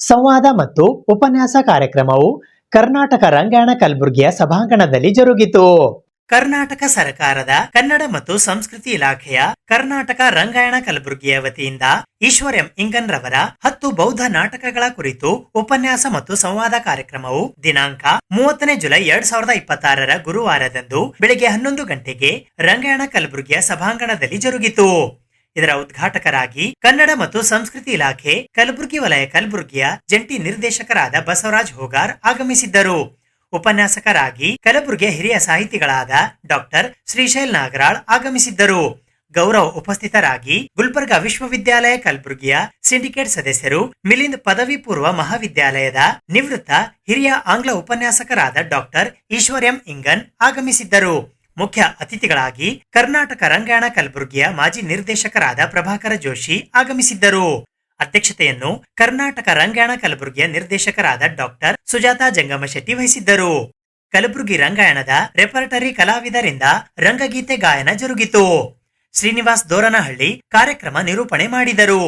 ಸಂವಾದ ಮತ್ತು ಉಪನ್ಯಾಸ ಕಾರ್ಯಕ್ರಮವು ಕರ್ನಾಟಕ ರಂಗಾಯಣ ಕಲಬುರಗಿಯ ಸಭಾಂಗಣದಲ್ಲಿ ಜರುಗಿತು. ಕರ್ನಾಟಕ ಸರ್ಕಾರದ ಕನ್ನಡ ಮತ್ತು ಸಂಸ್ಕೃತಿ ಇಲಾಖೆಯ ಕರ್ನಾಟಕ ರಂಗಾಯಣ ಕಲಬುರಗಿಯ ವತಿಯಿಂದ ಈಶ್ವರ್ಯಂ ಇಂಗನ್ ರವರ 10 ಬೌದ್ಧ ನಾಟಕಗಳ ಕುರಿತು ಉಪನ್ಯಾಸ ಮತ್ತು ಸಂವಾದ ಕಾರ್ಯಕ್ರಮವು ದಿನಾಂಕ 30 ಜುಲೈ 2026 ಗುರುವಾರದಂದು ಬೆಳಿಗ್ಗೆ 11 ಗಂಟೆಗೆ ರಂಗಾಯಣ ಕಲಬುರಗಿಯ ಸಭಾಂಗಣದಲ್ಲಿ ಜರುಗಿತು. ಇದರ ಉದ್ಘಾಟಕರಾಗಿ ಕನ್ನಡ ಮತ್ತು ಸಂಸ್ಕೃತಿ ಇಲಾಖೆ ಕಲಬುರಗಿ ವಲಯ ಕಲಬುರಗಿಯ ಜಂಟಿ ನಿರ್ದೇಶಕರಾದ ಬಸವರಾಜ್ ಹೋಗಾರ್ ಆಗಮಿಸಿದ್ದರು. ಉಪನ್ಯಾಸಕರಾಗಿ ಕಲಬುರಗಿಯ ಹಿರಿಯ ಸಾಹಿತಿಗಳಾದ ಡಾಕ್ಟರ್ ಶ್ರೀಶೈಲ್ ನಾಗರಾಳ್ ಆಗಮಿಸಿದ್ದರು. ಗೌರವ ಉಪಸ್ಥಿತರಾಗಿ ಗುಲ್ಬರ್ಗಾ ವಿಶ್ವವಿದ್ಯಾಲಯ ಕಲಬುರಗಿಯ ಸಿಂಡಿಕೇಟ್ ಸದಸ್ಯರು, ಮಿಲಿಂದ್ ಪದವಿ ಪೂರ್ವ ಮಹಾವಿದ್ಯಾಲಯದ ನಿವೃತ್ತ ಹಿರಿಯ ಆಂಗ್ಲ ಉಪನ್ಯಾಸಕರಾದ ಡಾಕ್ಟರ್ ಈಶ್ವರ್ಯಂ ಇಂಗನ್ ಆಗಮಿಸಿದ್ದರು. ಮುಖ್ಯ ಅತಿಥಿಗಳಾಗಿ ಕರ್ನಾಟಕ ರಂಗಾಯಣ ಕಲಬುರಗಿಯ ಮಾಜಿ ನಿರ್ದೇಶಕರಾದ ಪ್ರಭಾಕರ ಜೋಶಿ ಆಗಮಿಸಿದ್ದರು. ಅಧ್ಯಕ್ಷತೆಯನ್ನು ಕರ್ನಾಟಕ ರಂಗಾಯಣ ಕಲಬುರಗಿಯ ನಿರ್ದೇಶಕರಾದ ಡಾಕ್ಟರ್ ಸುಜಾತಾ ಜಂಗಮಶೆಟ್ಟಿ ವಹಿಸಿದ್ದರು. ಕಲಬುರಗಿ ರಂಗಾಯಣದ ರೆಪರ್ಟರಿ ಕಲಾವಿದರಿಂದ ರಂಗಗೀತೆ ಗಾಯನ ಜರುಗಿತು. ಶ್ರೀನಿವಾಸ್ ದೋರನಹಳ್ಳಿ ಕಾರ್ಯಕ್ರಮ ನಿರೂಪಣೆ ಮಾಡಿದರು.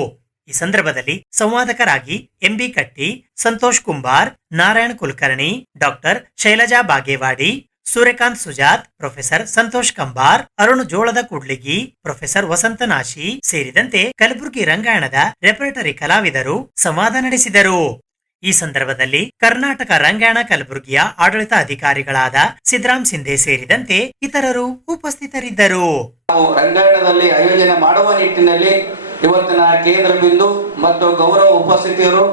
ಈ ಸಂದರ್ಭದಲ್ಲಿ ಸಂವಾದಕರಾಗಿ MB ಕಟ್ಟಿ, ಸಂತೋಷ್ ಕುಂಬಾರ್, ನಾರಾಯಣ್ ಕುಲಕರ್ಣಿ, ಡಾಕ್ಟರ್ ಶೈಲಜಾ ಬಾಗೇವಾಡಿ, ಸೂರ್ಯಕಾಂತ್ ಸುಜಾತ್, ಪ್ರೊಫೆಸರ್ ಸಂತೋಷ್ ಕಂಬಾರ್, ಅರುಣ್ ಜೋಳದ ಕೂಡ್ಲಿಗಿ, ಪ್ರೊಫೆಸರ್ ವಸಂತ ನಾಶಿ ಸೇರಿದಂತೆ ಕಲಬುರಗಿ ರಂಗಾಯಣದ ರೆಪರ್ಟರಿ ಕಲಾವಿದರು ಸಂವಾದ ನಡೆಸಿದರು. ಈ ಸಂದರ್ಭದಲ್ಲಿ ಕರ್ನಾಟಕ ರಂಗಾಯಣ ಕಲಬುರಗಿಯ ಆಡಳಿತ ಅಧಿಕಾರಿಗಳಾದ ಸಿದ್ದರಾಮ್ ಸಿಂಧೆ ಸೇರಿದಂತೆ ಇತರರು ಉಪಸ್ಥಿತರಿದ್ದರು. ನಾವು ರಂಗಾಯಣದಲ್ಲಿ ಆಯೋಜನೆ ಮಾಡುವ ನಿಟ್ಟಿನಲ್ಲಿ ಇವತ್ತಿನ ಕೇಂದ್ರ ಬಿಂದು ಮತ್ತು ಗೌರವ ಉಪಸ್ಥಿತಿಯರು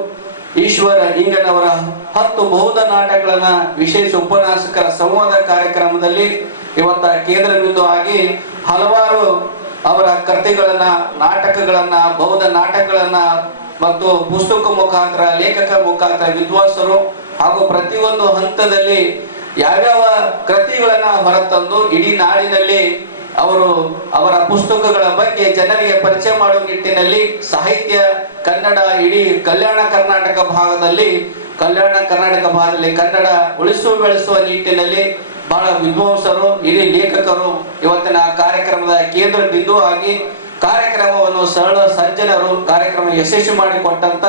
ಈಶ್ವರ ಇಂಗನವರ 10 ಬೌದ್ಧ ನಾಟಕಗಳನ್ನ ವಿಶೇಷ ಉಪನ್ಯಾಸಕರ ಸಂವಾದ ಕಾರ್ಯಕ್ರಮದಲ್ಲಿ ಇವತ್ತ ಕೇಂದ್ರ ಬಿಂದು ಆಗಿ ಹಲವಾರು ಅವರ ಕೃತಿಗಳನ್ನ, ನಾಟಕಗಳನ್ನ, ಬೌದ್ಧ ನಾಟಕಗಳನ್ನ ಮತ್ತು ಪುಸ್ತಕ ಮುಖಾಂತರ, ಲೇಖಕ ಮುಖಾಂತರ ವಿದ್ವಾಂಸರು ಹಾಗೂ ಪ್ರತಿಯೊಂದು ಹಂತದಲ್ಲಿ ಯಾವ್ಯಾವ ಕೃತಿಗಳನ್ನ ಹೊರತಂದು ಇಡೀ ನಾಡಿನಲ್ಲಿ ಅವರು ಅವರ ಪುಸ್ತಕಗಳ ಬಗ್ಗೆ ಜನರಿಗೆ ಪರಿಚಯ ಮಾಡುವ ನಿಟ್ಟಿನಲ್ಲಿ ಸಾಹಿತ್ಯ ಕನ್ನಡ ಇಡೀ ಕಲ್ಯಾಣ ಕರ್ನಾಟಕ ಭಾಗದಲ್ಲಿ ಕನ್ನಡ ಉಳಿಸುವ ಬೆಳೆಸುವ ನಿಟ್ಟಿನಲ್ಲಿ ಬಹಳ ವಿದ್ವಾಂಸರು, ಇಡೀ ಲೇಖಕರು ಇವತ್ತಿನ ಕಾರ್ಯಕ್ರಮದ ಕೇಂದ್ರ ಬಿಂದು ಆಗಿ ಕಾರ್ಯಕ್ರಮವನ್ನು ಸರಳ ಸಜ್ಜನರು ಕಾರ್ಯಕ್ರಮ ಯಶಸ್ವಿ ಮಾಡಿಕೊಟ್ಟಂತ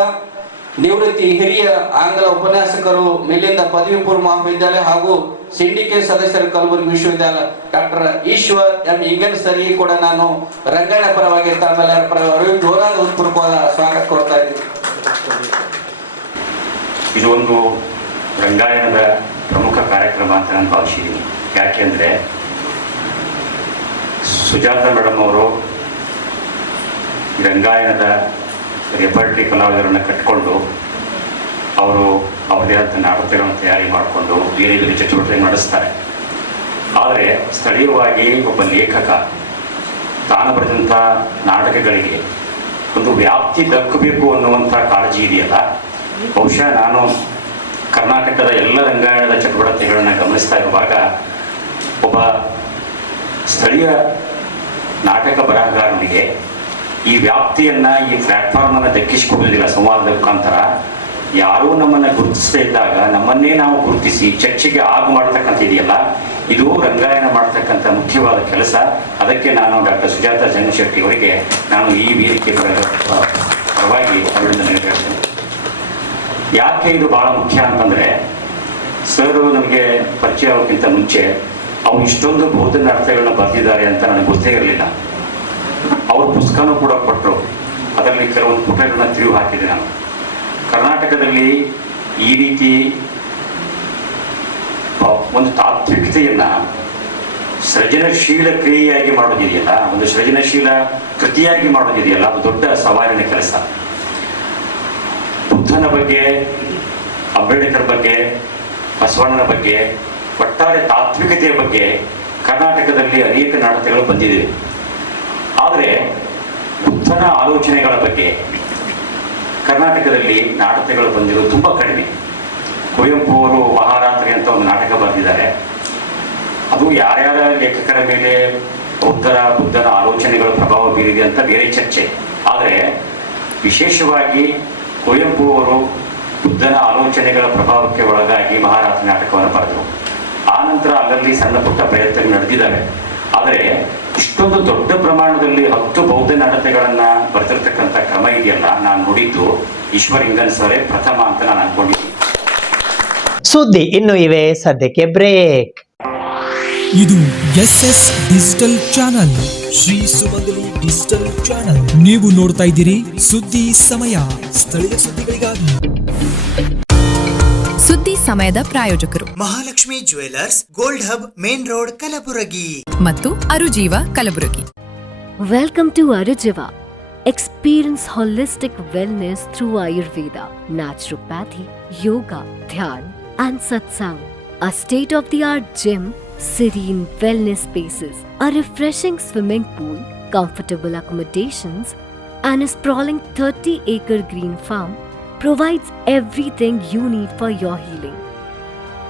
ನಿವೃತ್ತಿ ಹಿರಿಯ ಆಂಗ್ಲ ಉಪನ್ಯಾಸಕರು ಮಿಲಿಂದ ಪದವಿ ಪೂರ್ವ ಮಹಾವಿದ್ಯಾಲಯ ಹಾಗೂ ಸಿಂಡಿಕೇಟ್ ಸದಸ್ಯರು ಕಲಬುರಗಿ ವಿಶ್ವವಿದ್ಯಾಲಯ ಡಾಕ್ಟರ್ ಈಶ್ವರ್ ಎಂ ಇಂಗನ್ ಸರಿಗೆ ಕೂಡ ನಾನು ರಂಗಾಯಣ ಪರವಾಗಿ ತಮ್ಮೆಲ್ಲರ ಪರವಾಗಿ ಜೋರಾದ ಹೃತ್ಪೂರ್ವಕವಾದ ಸ್ವಾಗತ ಕೊಡ್ತಾ ಇದ್ದೀನಿ. ಇದು ಒಂದು ರಂಗಾಯಣದ ಪ್ರಮುಖ ಕಾರ್ಯಕ್ರಮ ಅಂತ ನಾನು ಭಾವಿಸಿದ್ದೀನಿ. ಯಾಕೆಂದರೆ ಸುಜಾತ ಮೇಡಮ್ ಅವರು ರಂಗಾಯಣದ ರೆಪರ್ಟರಿ ಕಲಾವಿದರನ್ನು ಕಟ್ಕೊಂಡು ಅವರು ಅವರದೇ ಆದ ನಾಟಕಗಳನ್ನು ತಯಾರಿ ಮಾಡಿಕೊಂಡು ಬೇರೆ ಬೇರೆ ಚಟುವಟಿಕೆ ನಡೆಸ್ತಾರೆ. ಆದರೆ ಸ್ಥಳೀಯವಾಗಿ ಒಬ್ಬ ಲೇಖಕ ತಾನು ಬರೆದಂಥ ನಾಟಕಗಳಿಗೆ ಒಂದು ವ್ಯಾಪ್ತಿ ದಕ್ಕಬೇಕು ಅನ್ನುವಂಥ ಕಾಳಜಿ ಇದೆಯಲ್ಲ, ಬಹುಶಃ ನಾನು ಕರ್ನಾಟಕದ ಎಲ್ಲ ರಂಗಾಯಣದ ಚಟುವಟಿಕೆಗಳನ್ನು ಗಮನಿಸ್ತಾ ಇರುವಾಗ ಒಬ್ಬ ಸ್ಥಳೀಯ ನಾಟಕ ಬರಹಗಾರನಿಗೆ ಈ ವ್ಯಾಪ್ತಿಯನ್ನು, ಈ ಪ್ಲ್ಯಾಟ್ಫಾರ್ಮನ್ನು ದಕ್ಕಿಸಿಕೊಡೋದಿಲ್ಲ. ಸಂವಾದದ ಮುಖಾಂತರ ಯಾರೂ ನಮ್ಮನ್ನು ಗುರುತಿಸದೇ ಇದ್ದಾಗ ನಮ್ಮನ್ನೇ ನಾವು ಗುರುತಿಸಿ ಚರ್ಚೆಗೆ ಆಗು ಮಾಡ್ತಕ್ಕಂಥ ಇದೆಯಲ್ಲ, ಇದು ರಂಗಾಯಣ ಮಾಡ್ತಕ್ಕಂಥ ಮುಖ್ಯವಾದ ಕೆಲಸ. ಅದಕ್ಕೆ ನಾನು ಡಾಕ್ಟರ್ ಸುಜಾತ ಜಂಗಶೆಟ್ಟಿ ಅವರಿಗೆ ನಾನು ಈ ವೇದಿಕೆ ಪರವಾಗಿ ಅಭಿನಂದನೆ ಹೇಳ್ತೇನೆ. ಯಾಕೆ ಇದು ಭಾಳ ಮುಖ್ಯ ಅಂತಂದರೆ, ಸರ್ ನಮಗೆ ಪರಿಚಯ ಆಗೋಕ್ಕಿಂತ ಮುಂಚೆ ಅವ್ರು ಇಷ್ಟೊಂದು ಬೌದ್ಧ ನಾಟಕಗಳನ್ನ ಬರೆದಿದ್ದಾರೆ ಅಂತ ನನಗೆ ಗೊತ್ತೇ ಇರಲಿಲ್ಲ. ಅವ್ರ ಪುಸ್ತಕನೂ ಕೂಡ ಕೊಟ್ಟರು, ಅದರಲ್ಲಿ ಕೆಲವೊಂದು ಪುಟಗಳನ್ನ ತಿರುವು ಹಾಕಿದೆ ನಾನು. ಕರ್ನಾಟಕದಲ್ಲಿ ಈ ರೀತಿ ಒಂದು ತಾತ್ವಿಕತೆಯನ್ನು ಸೃಜನಶೀಲ ಕ್ರಿಯೆಯಾಗಿ ಮಾಡೋದಿದೆಯಲ್ಲ, ಒಂದು ಸೃಜನಶೀಲ ಕೃತಿಯಾಗಿ ಮಾಡೋದಿದೆಯಲ್ಲ, ಅದು ದೊಡ್ಡ ಸವಾಲಿನ ಕೆಲಸ. ಬುದ್ಧನ ಬಗ್ಗೆ, ಅಂಬೇಡ್ಕರ್ ಬಗ್ಗೆ, ಬಸವಣ್ಣನ ಬಗ್ಗೆ, ಒಟ್ಟಾರೆ ತಾತ್ವಿಕತೆಯ ಬಗ್ಗೆ ಕರ್ನಾಟಕದಲ್ಲಿ ಅನೇಕ ನಾಟಕಗಳು ಬಂದಿವೆ. ಆದರೆ ಬುದ್ಧನ ಆಲೋಚನೆಗಳ ಬಗ್ಗೆ ಕರ್ನಾಟಕದಲ್ಲಿ ನಾಟಕಗಳು ಬಂದಿರೋದು ತುಂಬ ಕಡಿಮೆ. ಕುವೆಂಪು ಅವರು ಮಹಾರಾತ್ರಿ ಅಂತ ಒಂದು ನಾಟಕ ಬರೆದಿದ್ದಾರೆ. ಅದು ಯಾರ್ಯಾರ ಲೇಖಕರ ಮೇಲೆ ಬುದ್ಧನ ಆಲೋಚನೆಗಳ ಪ್ರಭಾವ ಬೀರಿದೆ ಅಂತ ಬೇರೆ ಚರ್ಚೆ. ಆದರೆ ವಿಶೇಷವಾಗಿ ಕುವೆಂಪು ಅವರು ಬುದ್ಧನ ಆಲೋಚನೆಗಳ ಪ್ರಭಾವಕ್ಕೆ ಒಳಗಾಗಿ ಮಹಾರಾತ್ರಿ ನಾಟಕವನ್ನು ಬರೆದರು. ಆ ನಂತರ ಅಲ್ಲಲ್ಲಿ ಸಣ್ಣ ಪುಟ್ಟ ಪ್ರಯತ್ನಗಳು ನಡೆದಿದ್ದಾವೆ. ಆದರೆ ಇಷ್ಟೊಂದು ದೊಡ್ಡ ಪ್ರಮಾಣದಲ್ಲಿ 10 ಬೌದ್ಧ ನಾಟಕಗಳನ್ನು ಬರೆದಿರ್ತಕ್ಕಂಥ ಕ್ರಮ ಇದೆಯಲ್ಲ, ನಾನು ನೋಡಿದ್ದು ಈಶ್ವರ್ ಇಂಗನ್ ಸರೇ ಪ್ರಥಮ ಅಂತ ನಾನು ಅನ್ಕೊಂಡಿದ್ದೀನಿ. ಸುದ್ದಿ ಇನ್ನು ಇವೆ, ಸದ್ಯಕ್ಕೆ ಬ್ರೇಕ್. ಇದು SS ಡಿಜಿಟಲ್ ಚಾನಲ್, ಶ್ರೀ ಸುಮಂಗಲಿ ಡಿಜಿಟಲ್ ಚಾನಲ್. ನೀವು ನೋಡ್ತಾ ಇದ್ದೀರಿ ಸುದ್ದಿ ಸಮಯ, ಸ್ಥಳೀಯ ಸುದ್ದಿಗಳಿಗಾಗಿ. ಸುದ್ದಿ ಸಮಯದ ಪ್ರಾಯೋಜಕರು Mahalakshmi jewellers, gold hub, main road, Kalaburagi ಮತ್ತು ಅರುಜೀವ Kalaburagi. Welcome to Arujiva. Experience holistic wellness through Ayurveda, naturopathy, yoga, dhyan, and satsang. A state-of-the-art gym, serene wellness spaces, a refreshing swimming pool, comfortable accommodations, and a sprawling 30-acre green farm provides everything you need for your healing.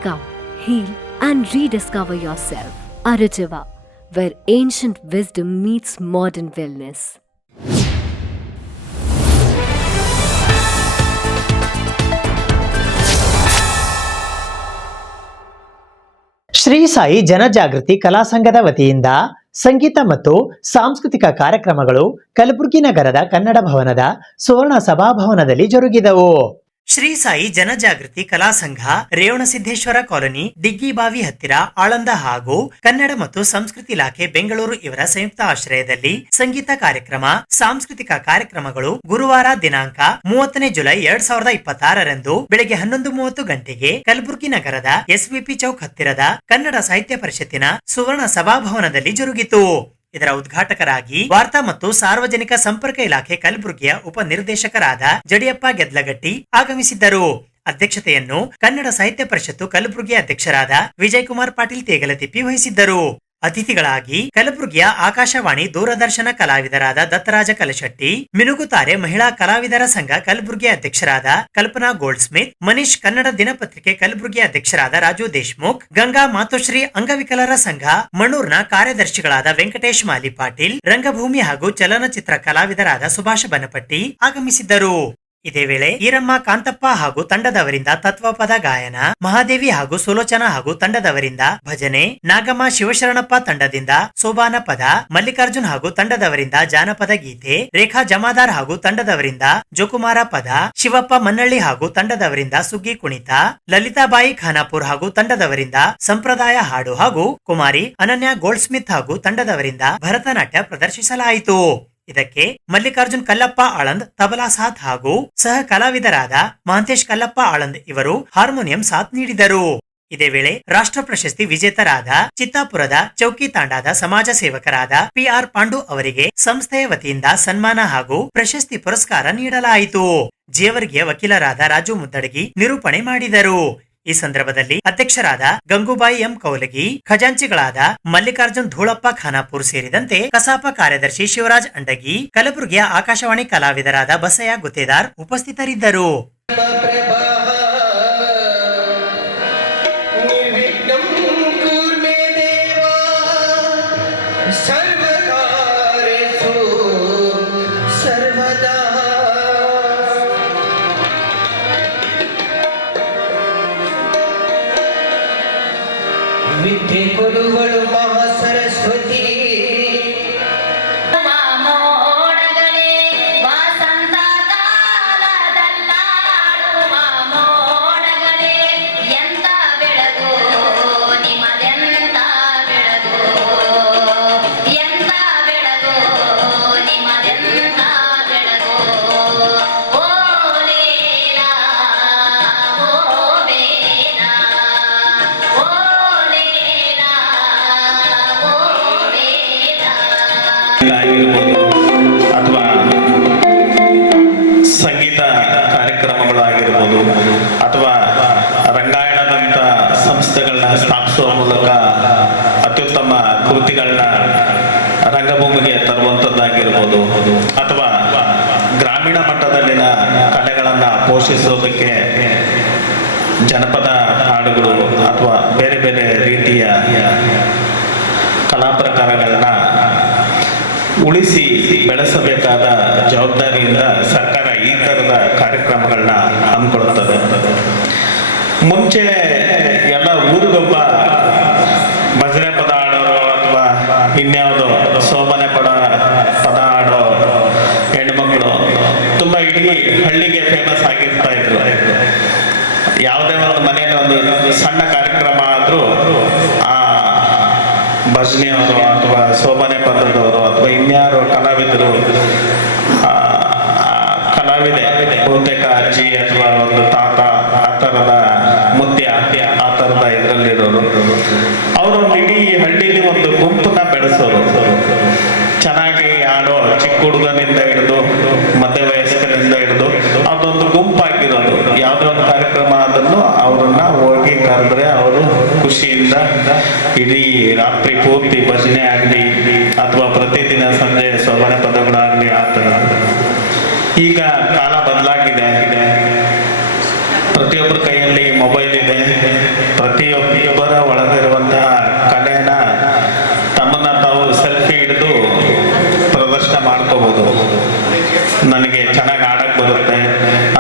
Come, heal, and rediscover yourself. Arujiva, where ancient wisdom meets modern wellness. Shri Sai ಜನಜಾಗೃತಿ ಕಲಾ ಸಂಘದ ವತಿಯಿಂದ ಸಂಗೀತ ಮತ್ತು ಸಾಂಸ್ಕೃತಿಕ ಕಾರ್ಯಕ್ರಮಗಳು ಕಲಬುರಗಿ ನಗರದ ಕನ್ನಡ ಭವನದ ಸುವರ್ಣ ಸಭಾಭವನದಲ್ಲಿ ಜರುಗಿದವು. ಶ್ರೀ ಸಾಯಿ ಜನಜಾಗೃತಿ ಕಲಾ ಸಂಘ ರೇವಣಸಿದ್ದೇಶ್ವರ ಕಾಲೋನಿ ದಿಗ್ಗಿಬಾವಿ ಹತ್ತಿರ ಆಳಂದ ಹಾಗೂ ಕನ್ನಡ ಮತ್ತು ಸಂಸ್ಕೃತಿ ಇಲಾಖೆ ಬೆಂಗಳೂರು ಇವರ ಸಂಯುಕ್ತ ಆಶ್ರಯದಲ್ಲಿ ಸಂಗೀತ ಕಾರ್ಯಕ್ರಮ ಸಾಂಸ್ಕೃತಿಕ ಕಾರ್ಯಕ್ರಮಗಳು ಗುರುವಾರ ದಿನಾಂಕ 30 ಜುಲೈ 2026ರಂದು ಬೆಳಗ್ಗೆ 11:30 ಗಂಟೆಗೆ ಕಲಬುರಗಿ ನಗರದ ಎಸ್ವಿಪಿ ಚೌಕ್ ಹತ್ತಿರದ ಕನ್ನಡ ಸಾಹಿತ್ಯ ಪರಿಷತ್ತಿನ ಸುವರ್ಣ ಸಭಾಭವನದಲ್ಲಿ ಜರುಗಿತು. ಇದರ ಉದ್ಘಾಟಕರಾಗಿ ವಾರ್ತಾ ಮತ್ತು ಸಾರ್ವಜನಿಕ ಸಂಪರ್ಕ ಇಲಾಖೆ ಕಲಬುರಗಿಯ ಉಪನಿರ್ದೇಶಕರಾದ ಜಡಿಯಪ್ಪ ಗೆದ್ಲಗಟ್ಟಿ ಆಗಮಿಸಿದ್ದರು. ಅಧ್ಯಕ್ಷತೆಯನ್ನು ಕನ್ನಡ ಸಾಹಿತ್ಯ ಪರಿಷತ್ತು ಕಲಬುರಗಿ ಅಧ್ಯಕ್ಷರಾದ ವಿಜಯಕುಮಾರ್ ಪಾಟೀಲ್ ತೇಗಲತಿಪ್ಪಿ ವಹಿಸಿದ್ದರು. ಅತಿಥಿಗಳಾಗಿ ಕಲಬುರಗಿಯ ಆಕಾಶವಾಣಿ ದೂರದರ್ಶನ ಕಲಾವಿದರಾದ ದತ್ತರಾಜ ಕಲಶೆಟ್ಟಿ, ಮಿನುಗುತಾರೆ ಮಹಿಳಾ ಕಲಾವಿದರ ಸಂಘ ಕಲಬುರಗಿ ಅಧ್ಯಕ್ಷರಾದ ಕಲ್ಪನಾ ಗೋಲ್ಡ್ ಸ್ಮಿತ್, ಮನೀಶ್ ಕನ್ನಡ ದಿನಪತ್ರಿಕೆ ಕಲಬುರಗಿ ಅಧ್ಯಕ್ಷರಾದ ರಾಜು ದೇಶ್ಮುಖ್, ಗಂಗಾ ಮಾತೋಶ್ರೀ ಅಂಗವಿಕಲರ ಸಂಘ ಮಣ್ಣೂರ್ನ ಕಾರ್ಯದರ್ಶಿಗಳಾದ ವೆಂಕಟೇಶ್ ಮಾಲಿ ಪಾಟೀಲ್, ರಂಗಭೂಮಿ ಹಾಗೂ ಚಲನಚಿತ್ರ ಕಲಾವಿದರಾದ ಸುಭಾಷ್ ಬನಪಟ್ಟಿ ಆಗಮಿಸಿದ್ದರು. ಇದೇ ವೇಳೆ ಈರಮ್ಮ ಕಾಂತಪ್ಪ ಹಾಗೂ ತಂಡದವರಿಂದ ತತ್ವಪದ ಗಾಯನ, ಮಹಾದೇವಿ ಹಾಗೂ ಸುಲೋಚನಾ ಹಾಗೂ ತಂಡದವರಿಂದ ಭಜನೆ, ನಾಗಮ್ಮ ಶಿವಶರಣಪ್ಪ ತಂಡದಿಂದ ಸೋಬಾನ ಪದ, ಮಲ್ಲಿಕಾರ್ಜುನ್ ಹಾಗೂ ತಂಡದವರಿಂದ ಜಾನಪದ ಗೀತೆ, ರೇಖಾ ಜಮಾದಾರ್ ಹಾಗೂ ತಂಡದವರಿಂದ ಜೋಕುಮಾರ ಪದ, ಶಿವಪ್ಪ ಮನ್ನಳ್ಳಿ ಹಾಗೂ ತಂಡದವರಿಂದ ಸುಗ್ಗಿ ಕುಣಿತ, ಲಲಿತಾಬಾಯಿ ಖಾನಾಪುರ್ ಹಾಗೂ ತಂಡದವರಿಂದ ಸಂಪ್ರದಾಯ ಹಾಡು ಹಾಗೂ ಕುಮಾರಿ ಅನನ್ಯ ಗೋಲ್ಡ್ ಸ್ಮಿತ್ ಹಾಗೂ ತಂಡದವರಿಂದ ಭರತನಾಟ್ಯ ಪ್ರದರ್ಶಿಸಲಾಯಿತು. ಇದಕ್ಕೆ ಮಲ್ಲಿಕಾರ್ಜುನ್ ಕಲ್ಲಪ್ಪ ಆಳಂದ್ ತಬಲಾ ಸಾಥ್ ಹಾಗೂ ಸಹ ಕಲಾವಿದರಾದ ಮಹಂತೇಶ್ ಕಲ್ಲಪ್ಪ ಆಳಂದ್ ಇವರು ಹಾರ್ಮೋನಿಯಂ ಸಾಥ್ ನೀಡಿದರು. ಇದೇ ವೇಳೆ ರಾಷ್ಟ್ರ ಪ್ರಶಸ್ತಿ ವಿಜೇತರಾದ ಚಿತ್ತಾಪುರದ ಚೌಕಿ ತಾಂಡಾದ ಸಮಾಜ ಸೇವಕರಾದ PR ಪಾಂಡು ಅವರಿಗೆ ಸಂಸ್ಥೆಯ ವತಿಯಿಂದ ಸನ್ಮಾನ ಹಾಗೂ ಪ್ರಶಸ್ತಿ ಪುರಸ್ಕಾರ ನೀಡಲಾಯಿತು. ಜೇವರ್ಗಿಯ ವಕೀಲರಾದ ರಾಜು ಮುದ್ದಡಗಿ ನಿರೂಪಣೆ ಮಾಡಿದರು. ಈ ಸಂದರ್ಭದಲ್ಲಿ ಅಧ್ಯಕ್ಷರಾದ ಗಂಗೂಬಾಯಿ ಎಂ ಕೌಲಗಿ, ಖಜಾಂಚಿಗಳಾದ ಮಲ್ಲಿಕಾರ್ಜುನ್ ಧೂಳಪ್ಪ ಖಾನಾಪುರ್ ಸೇರಿದಂತೆ ಕಸಾಪ ಕಾರ್ಯದರ್ಶಿ ಶಿವರಾಜ್ ಅಂಡಗಿ, ಕಲಬುರಗಿಯ ಆಕಾಶವಾಣಿ ಕಲಾವಿದರಾದ ಬಸಯ್ಯ ಗುತ್ತೇದಾರ್ ಉಪಸ್ಥಿತರಿದ್ದರು. ವಿದ್ಯೆ ಕೊಡುವಳು ಮಹಾ ಸರಸ್ವತಿ. ಮಾಮೋಡಗಳೇ ವಸಂತ ಕಾಲದಲ್ಲಾಡು ಮಾಮೋಡಗಳೇ, ಎಂತ ಬೆಳಗು ನಿಮ್ಮದೆಂತ ಬೆಳಗು, ಎಂತ ಬೆಳಗು ನಿಮ್ಮದೆಂತ ಬೆಳಗು. ಓ ಲೇಲಾ ಓ ಬೇನಾ, ಓ ಅಥವಾ ಸಂಗೀತ ಕಾರ್ಯಕ್ರಮಗಳಾಗಿರ್ಬೋದು ಅಥವಾ ರಂಗಾಯಣದಂಥ ಸಂಸ್ಥೆಗಳನ್ನ ಸ್ಥಾಪಿಸುವ ಮೂಲಕ ಅತ್ಯುತ್ತಮ ಕೃತಿಗಳನ್ನ ರಂಗಭೂಮಿಗೆ ತರುವಂಥದ್ದಾಗಿರ್ಬೋದು ಅಥವಾ ಗ್ರಾಮೀಣ ಮಟ್ಟದಲ್ಲಿನ ಕಲೆಗಳನ್ನು ಪೋಷಿಸೋದಕ್ಕೆ ಜನಪದ ಹಾಡುಗಳು ಅಥವಾ ಬೇರೆ ಬೇರೆ ರೀತಿಯ ಕಲಾ ಪ್ರಕಾರಗಳನ್ನ ಉಳಿಸಿ ಬೆಳೆಸಬೇಕಾದ ಜವಾಬ್ದಾರಿಯಿಂದ ಸರ್ಕಾರ ಈ ಥರದ ಕಾರ್ಯಕ್ರಮಗಳನ್ನ ಹಮ್ಮಿಕೊಳ್ಳುತ್ತದೆ. ಮುಂಚೆ ಎಲ್ಲ ಊರಿಗೊಬ್ಬ ಭಜನೆ ಪದ ಆಡೋರು ಅಥವಾ ಇನ್ಯಾವುದೋ ಸೋಬನೆ ಪದ ಆಡೋ ಹೆಣ್ಮಕ್ಳು ತುಂಬ ಇಡೀ ಹಳ್ಳಿಗೆ ಫೇಮಸ್ ಆಗಿರ್ತಾ ಇದ್ರು. ಯಾವುದೇ ಒಂದು ಮನೆಯಲ್ಲಿ ಒಂದು ಸಣ್ಣ ಕಾರ್ಯಕ್ರಮ ಆದರೂ ಆ ಭಜನೆಯವರು ಅಥವಾ ಸೋಬನೆ ಪದದವರು ಅಥವಾ ಇನ್ಯಾರು ಕಲಾವಿದರು ಕಲಾವಿದೆ ಬಹುತೇಕ ಅಜ್ಜಿ ಅಥವಾ ಒಂದು ತಾತ ಆ ಥರದ ಮುತ್ಯ ಆ ಥರದ ಇದರಲ್ಲಿರೋರು ಅವರೊಂದು ಇಡೀ ಹಳ್ಳಿಲಿ ಒಂದು ಗುಂಪನ್ನ ಬೆಳೆಸೋರು. ಚೆನ್ನಾಗಿ ಆಡೋ ಚಿಕ್ಕ ಹುಡುಗನಿಂದ ಹಿಡಿದು ಮಧ್ಯ ವಯಸ್ಕರಿಂದ ಹಿಡಿದು ಅದೊಂದು ಗುಂಪಾಗಿರೋದು. ಯಾವುದೋ ಒಂದು ಕಾರ್ಯಕ್ರಮ ಆದನ್ನು ಅವರನ್ನ ಹೋಗಿ ಕರೆದ್ರೆ ಅವರು ಖುಷಿಯಿಂದ ಇಡೀ ರಾತ್ರಿ ಪೂರ್ತಿ ಭಜನೆ ಆಗಲಿ ಅಥವಾ ಪ್ರತಿದಿನ ಸಂಜೆ ಸೋಬನೆ ಪದಗಳಾಗಲಿ ಆ ಥರ. ಈಗ ಕಾಲ ಬದಲಾಗಿದೆ. ಪ್ರತಿಯೊಬ್ಬರ ಕೈಯಲ್ಲಿ ಮೊಬೈಲ್ ಇದೆ. ಪ್ರತಿಯೊಬ್ಬರ ಒಳಗಿರುವಂತಹ ಕಲೆನ ತಮ್ಮನ್ನ ತಾವು ಸೆಲ್ಫಿ ಹಿಡಿದು ಪ್ರದರ್ಶನ ಮಾಡ್ಕೋಬಹುದು. ನನಗೆ ಚೆನ್ನಾಗಿ ಆಡಕ್ಕೆ ಬರುತ್ತೆ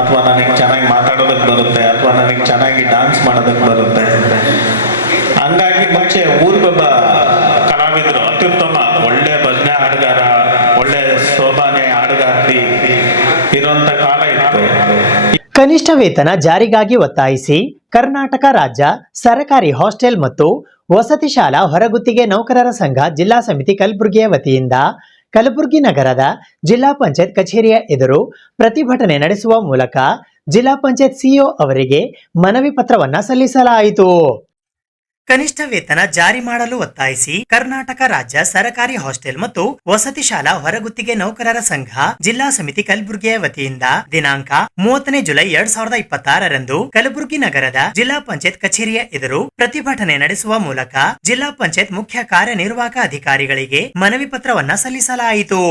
ಅಥವಾ ನನಗೆ ಚೆನ್ನಾಗಿ ಮಾತಾಡೋದಕ್ಕೆ ಬರುತ್ತೆ ಅಥವಾ ನನಗೆ ಚೆನ್ನಾಗಿ ಡಾನ್ಸ್ ಮಾಡೋದಕ್ಕೆ ಬರುತ್ತೆ. ಹಂಗಾಗಿ ಮುಂಚೆ ಊರಿಗೊಬ್ಬ ಕಲಾವಿದರು ಅತ್ಯುತ್ತಮ ಒಳ್ಳೆ ಭಜನೆ ಹಾಡುಗಾರ, ಒಳ್ಳೆ ಸೋಬಾನೆ ಹಾಡುಗಾರ್ತಿ ಇರುವಂತ ಕಾಲ ಇತ್ತು. ಕನಿಷ್ಠ ವೇತನ ಜಾರಿಗಾಗಿ ಒತ್ತಾಯಿಸಿ ಕರ್ನಾಟಕ ರಾಜ್ಯ ಸರಕಾರಿ ಹಾಸ್ಟೆಲ್ ಮತ್ತು ವಸತಿ ಶಾಲಾ ಹೊರಗುತ್ತಿಗೆ ನೌಕರರ ಸಂಘ ಜಿಲ್ಲಾ ಸಮಿತಿ ಕಲಬುರಗಿಯ ವತಿಯಿಂದ ಕಲಬುರಗಿ ನಗರದ ಜಿಲ್ಲಾ ಪಂಚಾಯತ್ ಕಚೇರಿಯ ಎದುರು ಪ್ರತಿಭಟನೆ ನಡೆಸುವ ಮೂಲಕ ಜಿಲ್ಲಾ ಪಂಚಾಯತ್ ಸಿಇಒ ಅವರಿಗೆ ಮನವಿ ಪತ್ರವನ್ನ ಸಲ್ಲಿಸಲಾಯಿತು. ಕನಿಷ್ಠ ವೇತನ ಜಾರಿ ಮಾಡಲು ಒತ್ತಾಯಿಸಿ ಕರ್ನಾಟಕ ರಾಜ್ಯ ಸರಕಾರಿ ಹಾಸ್ಟೆಲ್ ಮತ್ತು ವಸತಿ ಶಾಲಾ ಹೊರಗುತ್ತಿಗೆ ನೌಕರರ ಸಂಘ ಜಿಲ್ಲಾ ಸಮಿತಿ ಕಲಬುರಗಿಯ ವತಿಯಿಂದ ದಿನಾಂಕ 30 ಜುಲೈ 2026 ಕಲಬುರಗಿ ನಗರದ ಜಿಲ್ಲಾ ಪಂಚಾಯತ್ ಕಚೇರಿಯ ಎದುರು ಪ್ರತಿಭಟನೆ ನಡೆಸುವ ಮೂಲಕ ಜಿಲ್ಲಾ ಪಂಚಾಯತ್ ಮುಖ್ಯ ಕಾರ್ಯನಿರ್ವಾಹಕ ಅಧಿಕಾರಿಗಳಿಗೆ ಮನವಿ ಪತ್ರವನ್ನ ಸಲ್ಲಿಸಲಾಯಿತು.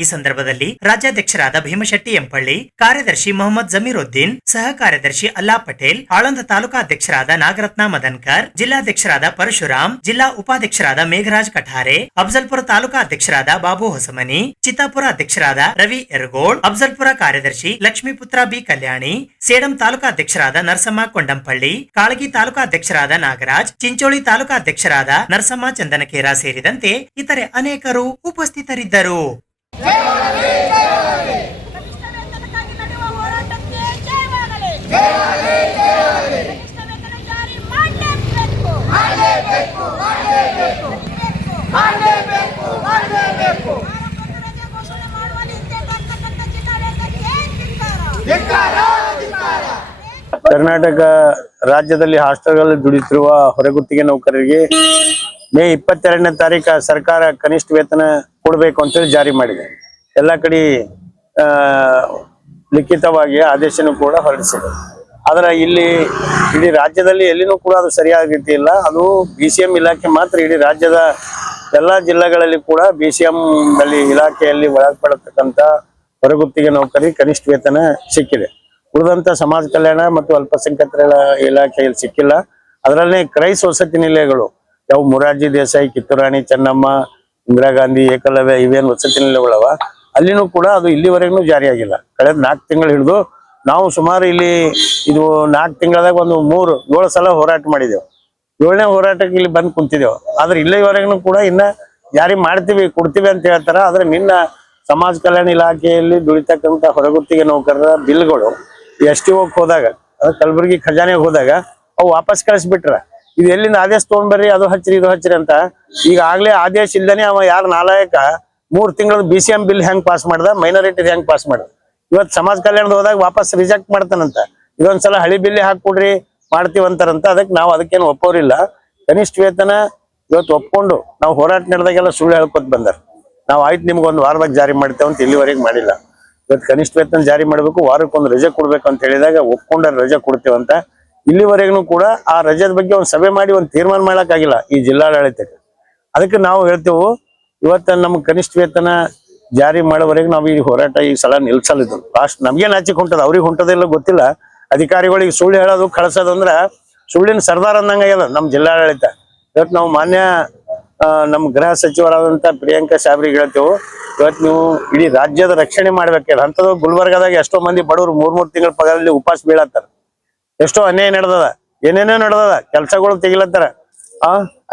ಈ ಸಂದರ್ಭದಲ್ಲಿ ರಾಜ್ಯಾಧ್ಯಕ್ಷರಾದ ಭೀಮಶೆಟ್ಟಿ ಎಂಪಳ್ಳಿ, ಕಾರ್ಯದರ್ಶಿ ಮೊಹಮ್ಮದ್ ಜಮೀರುದ್ದೀನ್, ಸಹ ಕಾರ್ಯದರ್ಶಿ ಅಲ್ಲಾ ಪಟೇಲ್, ಆಳಂದ ತಾಲೂಕಾ ಅಧ್ಯಕ್ಷರಾದ ನಾಗರತ್ನ ಮದನ್ಕರ್, ಜಿಲ್ಲಾಧ್ಯಕ್ಷರಾದ ಪರಶುರಾಮ್, ಜಿಲ್ಲಾ ಉಪಾಧ್ಯಕ್ಷರಾದ ಮೇಘರಾಜ್ ಕಠಾರೆ, ಅಫಜಲ್ಪುರ ತಾಲೂಕಾ ಅಧ್ಯಕ್ಷರಾದ ಬಾಬು ಹೊಸಮನಿ, ಚಿತ್ತಾಪುರ ಅಧ್ಯಕ್ಷರಾದ ರವಿ ಯರಗೋಳ್, ಅಫಜಲ್ಪುರ ಕಾರ್ಯದರ್ಶಿ ಲಕ್ಷ್ಮೀಪುತ್ರ ಬಿ ಕಲ್ಯಾಣಿ, ಸೇಡಂ ತಾಲೂಕಾ ಅಧ್ಯಕ್ಷರಾದ ನರಸಮ್ಮ ಕೊಂಡಂಪಳ್ಳಿ, ಕಾಳಗಿ ತಾಲೂಕಾ ಅಧ್ಯಕ್ಷರಾದ ನಾಗರಾಜ್, ಚಿಂಚೋಳಿ ತಾಲೂಕಾ ಅಧ್ಯಕ್ಷರಾದ ನರಸಮ್ಮ ಚಂದನಕೇರ ಸೇರಿದಂತೆ ಇತರೆ ಅನೇಕರು ಉಪಸ್ಥಿತರಿದ್ದರು. ಕರ್ನಾಟಕ ರಾಜ್ಯದಲ್ಲಿ ಹಾಸ್ಟೆಲ್ಗಳಲ್ಲಿ ದುಡಿತಿರುವ ಹೊರಗುತ್ತಿಗೆ ನೌಕರರಿಗೆ ಮೇ 22ನೇ ತಾರೀಕು ಸರ್ಕಾರ ಕನಿಷ್ಠ ವೇತನ ಕೊಡಬೇಕು ಅಂತೇಳಿ ಜಾರಿ ಮಾಡಿದೆ. ಎಲ್ಲ ಕಡೆ ಲಿಖಿತವಾಗಿ ಆದೇಶನೂ ಕೂಡ ಹೊರಡಿಸಿದೆ. ಆದ್ರೆ ಇಲ್ಲಿ ಇಡೀ ರಾಜ್ಯದಲ್ಲಿ ಎಲ್ಲಿನೂ ಕೂಡ ಅದು ಸರಿಯಾದ ರೀತಿ ಇಲ್ಲ. ಅದು BCM ಇಲಾಖೆ ಮಾತ್ರ ಇಡೀ ರಾಜ್ಯದ ಎಲ್ಲ ಜಿಲ್ಲೆಗಳಲ್ಲಿ ಕೂಡ BCM ನಲ್ಲಿ ಇಲಾಖೆಯಲ್ಲಿ ಒಳಪಡತಕ್ಕಂಥ ಹೊರಗುತ್ತಿಗೆ ನೌಕರಿಗೆ ಕನಿಷ್ಠ ವೇತನ ಸಿಕ್ಕಿದೆ. ಉಳಿದಂತ ಸಮಾಜ ಕಲ್ಯಾಣ ಮತ್ತು ಅಲ್ಪಸಂಖ್ಯಾತರ ಇಲಾಖೆಯಲ್ಲಿ ಸಿಕ್ಕಿಲ್ಲ. ಅದರಲ್ಲೇ ಕ್ರೈಸ್ ವಸತಿ ನಿಲಯಗಳು ಯಾವ ಮೊರಾರ್ಜಿ ದೇಸಾಯಿ, ಕಿತ್ತೂರಾಣಿ ಚೆನ್ನಮ್ಮ, ಇಂದಿರಾ ಗಾಂಧಿ, ಏಕಲವ್ಯ ಇವೇನು ವಸತಿ ನಿಲಯಗಳವ ಅಲ್ಲಿನೂ ಕೂಡ ಅದು ಇಲ್ಲಿವರೆಗೂ ಜಾರಿಯಾಗಿಲ್ಲ. ಕಳೆದ 4 ತಿಂಗಳು ಹಿಡಿದು ನಾವು ಸುಮಾರು ಇಲ್ಲಿ ಇದು 4 ತಿಂಗಳದಾಗ ಒಂದು 7 ಸಲ ಹೋರಾಟ ಮಾಡಿದೆವು. 7ನೇ ಹೋರಾಟಕ್ಕೆ ಇಲ್ಲಿ ಬಂದು ಕುಂತಿದ್ದೆವು. ಆದ್ರೆ ಇಲ್ಲಿವರೆಗೂ ಕೂಡ ಇನ್ನ ಜಾರಿ ಮಾಡ್ತೀವಿ, ಕೊಡ್ತೀವಿ ಅಂತ ಹೇಳ್ತಾರ. ಆದ್ರೆ ನಿನ್ನ ಸಮಾಜ ಕಲ್ಯಾಣ ಇಲಾಖೆಯಲ್ಲಿ ದುಡಿತಕ್ಕಂಥ ಹೊರಗುತ್ತಿಗೆ ನೌಕರರ ಬಿಲ್ಗಳು STOಕ್ಕೆ ಹೋದಾಗ, ಕಲಬುರಗಿ ಖಜಾನೆಗೆ ಹೋದಾಗ ಅವು ವಾಪಸ್ ಕಳಿಸ್ಬಿಟ್ರ. ಇದು ಎಲ್ಲಿಂದ ಆದೇಶ ತಗೊಂಡ್ಬರ್ರಿ, ಅದು ಹಚ್ಚಿರಿ ಇದು ಹಚ್ಚಿರಿ ಅಂತ. ಈಗಾಗಲೇ ಆದೇಶ ಇಲ್ದೇನೆ ಅವ ಯಾರು ನಾಲಾಯಕ 3 ತಿಂಗಳ BCM ಬಿಲ್ ಹೆಂಗ್ ಪಾಸ್ ಮಾಡ್ದ, ಮೈನಾರಿಟಿ ಹೆಂಗ್ ಪಾಸ್ ಮಾಡ್ದ. ಇವತ್ತು ಸಮಾಜ ಕಲ್ಯಾಣದ ಹೋದಾಗ ವಾಪಸ್ ರಿಜೆಕ್ಟ್ ಮಾಡ್ತಾನಂತ. ಇದೊಂದ್ಸಲ ಹಳಿ ಬಿಲ್ಲಿ ಹಾಕೊಡ್ರಿ ಮಾಡ್ತೀವಂತಾರಂತ. ಅದಕ್ಕೇನು ಒಪ್ಪೋರಿಲ್ಲ. ಕನಿಷ್ಠ ವೇತನ ಇವತ್ತು ಒಪ್ಕೊಂಡು ನಾವು ಹೋರಾಟ ನಡೆದಾಗೆಲ್ಲ ಸುಳ್ಳು ಹೇಳ್ಕೊತ ಬಂದಾರ. ನಾವು ಆಯ್ತು ನಿಮ್ಗೆ 1 ವಾರದಾಗ ಜಾರಿ ಮಾಡ್ತೇವೆ ಅಂತ ಇಲ್ಲಿವರೆಗೆ ಮಾಡಿಲ್ಲ. ಇವತ್ತು ಕನಿಷ್ಠ ವೇತನ ಜಾರಿ ಮಾಡಬೇಕು, ವಾರಕ್ಕೊಂದು ರಜೆ ಕೊಡ್ಬೇಕು ಅಂತ ಹೇಳಿದಾಗ ಒಪ್ಕೊಂಡ ರಜೆ ಕೊಡ್ತೇವಂತ. ಇಲ್ಲಿವರೆಗೂ ಕೂಡ ಆ ರಜದ ಬಗ್ಗೆ ಒಂದು ಸಭೆ ಮಾಡಿ ಒಂದು ತೀರ್ಮಾನ ಮಾಡಕ್ಕಾಗಿಲ್ಲ ಈ ಜಿಲ್ಲಾಡಳಿತಕ್ಕೆ. ಅದಕ್ಕೆ ನಾವು ಹೇಳ್ತೇವೆ, ಇವತ್ತು ನಮ್ಗೆ ಕನಿಷ್ಠ ವೇತನ ಜಾರಿ ಮಾಡೋವರೆಗೆ ನಾವು ಈ ಹೋರಾಟ ಈ ಸಲ ನಿಲ್ಸಲಿದ್ದು. ಲಾಸ್ಟ್ ನಮ್ಗೇನು ಆಚಿಕ್ ಹೊಂಟದ, ಅವ್ರಿಗೆ ಹೊಂಟದಿಲ್ಲ ಗೊತ್ತಿಲ್ಲ. ಅಧಿಕಾರಿಗಳಿಗೆ ಸುಳ್ಳು ಹೇಳೋದು ಕಳ್ಸೋದು ಅಂದ್ರೆ ಸುಳ್ಳಿನ ಸರ್ದಾರ್ ಅಂದಂಗಾಗ್ಯದ ನಮ್ಮ ಜಿಲ್ಲಾಡಳಿತ. ಇವತ್ತು ನಾವು ಮಾನ್ಯ ನಮ್ಮ ಗೃಹ ಸಚಿವರಾದಂಥ ಪ್ರಿಯಾಂಕಾ ಸಾಬ್ರಿಗೆ ಹೇಳ್ತೇವೆ, ಇವತ್ತು ನೀವು ಇಡೀ ರಾಜ್ಯದ ರಕ್ಷಣೆ ಮಾಡ್ಬೇಕಿಲ್ಲ. ಅಂಥದ್ದು ಗುಲ್ಬರ್ಗಾದಾಗ ಎಷ್ಟೋ ಮಂದಿ ಬಡವರು 3 ತಿಂಗಳ ಪಗಾರಲ್ಲಿ ಉಪವಾಸ ಬೀಳತ್ತಾರ. ಎಷ್ಟೋ ಅನ್ಯಾಯ ನಡೆದದ, ಏನೇನೋ ನಡೆದದ, ಕೆಲ್ಸಗಳು ತೆಗಿಲತ್ತಾರ,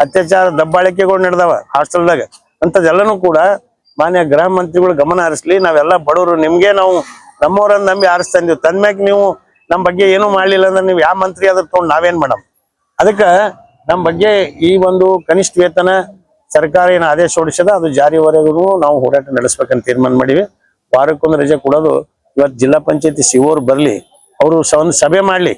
ಅತ್ಯಾಚಾರ ದಬ್ಬಾಳಿಕೆಗಳು ನಡೆದವ ಹಾಸ್ಟೆಲ್ದಾಗ. ಅಂಥದ್ದೆಲ್ಲನೂ ಕೂಡ ಮಾನ್ಯ ಗೃಹ ಮಂತ್ರಿಗಳು ಗಮನ ಹರಿಸ್ಲಿ. ನಾವೆಲ್ಲ ಬಡವರು, ನಿಮ್ಗೆ ನಾವು ನಮ್ಮವ್ರನ್ನ ನಂಬಿ ಆರಿಸ್ತಂದೀವಿ. ತಂದ್ಮ್ಯಾಗ ನೀವು ನಮ್ಮ ಬಗ್ಗೆ ಏನೂ ಮಾಡ್ಲಿಲ್ಲ ಅಂದ್ರೆ ನೀವು ಯಾವ ಮಂತ್ರಿ ಅದ್ರ ತೊಗೊಂಡು ನಾವೇನ್ ಮಾಡಮ್? ಅದಕ್ಕೆ ನಮ್ಮ ಬಗ್ಗೆ ಈ ಒಂದು ಕನಿಷ್ಠ ವೇತನ ಸರ್ಕಾರ ಏನು ಆದೇಶ ಹೊರಡಿಸದ ಅದು ಜಾರಿವರೆಗೂ ನಾವು ಹೋರಾಟ ನಡೆಸ್ಬೇಕಂತ ತೀರ್ಮಾನ ಮಾಡಿವಿ. ವಾರಕ್ಕೊಂದು ರಜೆ ಕೊಡೋದು. ಇವತ್ತು ಜಿಲ್ಲಾ ಪಂಚಾಯತಿ ಸಿಒರು ಬರಲಿ, ಅವರು ಒಂದು ಸಭೆ ಮಾಡಲಿ.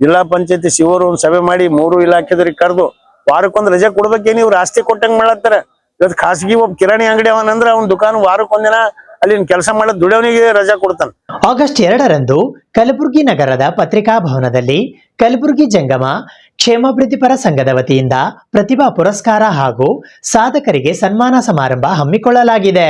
ಜಿಲ್ಲಾ ಪಂಚಾಯತಿ ಸಿಒರು ಒಂದು ಸಭೆ ಮಾಡಿ 3 ಇಲಾಖೆದವ್ರಿಗೆ ಕರೆದು ವಾರಕ್ಕೊಂದು ರಜೆ ಕೊಡ್ಬೇಕೇನು ಇವ್ರು ಆಸ್ತಿ ಕೊಟ್ಟಂಗೆ ಮಾಡತ್ತಾರ. ಇವತ್ತು ಖಾಸಗಿ ಒಬ್ಬ ಕಿರಾಣಿ ಅಂಗಡಿ ಅವನಂದ್ರೆ ಅವ್ನ ದುಕಾನ್ ವಾರಕ್ಕೊಂದಿನ ಅಲ್ಲಿ ಕೆಲಸ ಮಾಡೋದು ದುಡಿಯೋನಿಗೆ ರಜಾ ಕೊಡ್ತಾನೆ. ಆಗಸ್ಟ್ 2ರಂದು ಕಲಬುರಗಿ ನಗರದ ಪತ್ರಿಕಾ ಭವನದಲ್ಲಿ ಕಲಬುರಗಿ ಜಂಗಮ ಕ್ಷೇಮಾಭಿವೃದ್ಧಿಪರ ಸಂಘದ ವತಿಯಿಂದ ಪ್ರತಿಭಾ ಪುರಸ್ಕಾರ ಹಾಗೂ ಸಾಧಕರಿಗೆ ಸನ್ಮಾನ ಸಮಾರಂಭ ಹಮ್ಮಿಕೊಳ್ಳಲಾಗಿದೆ.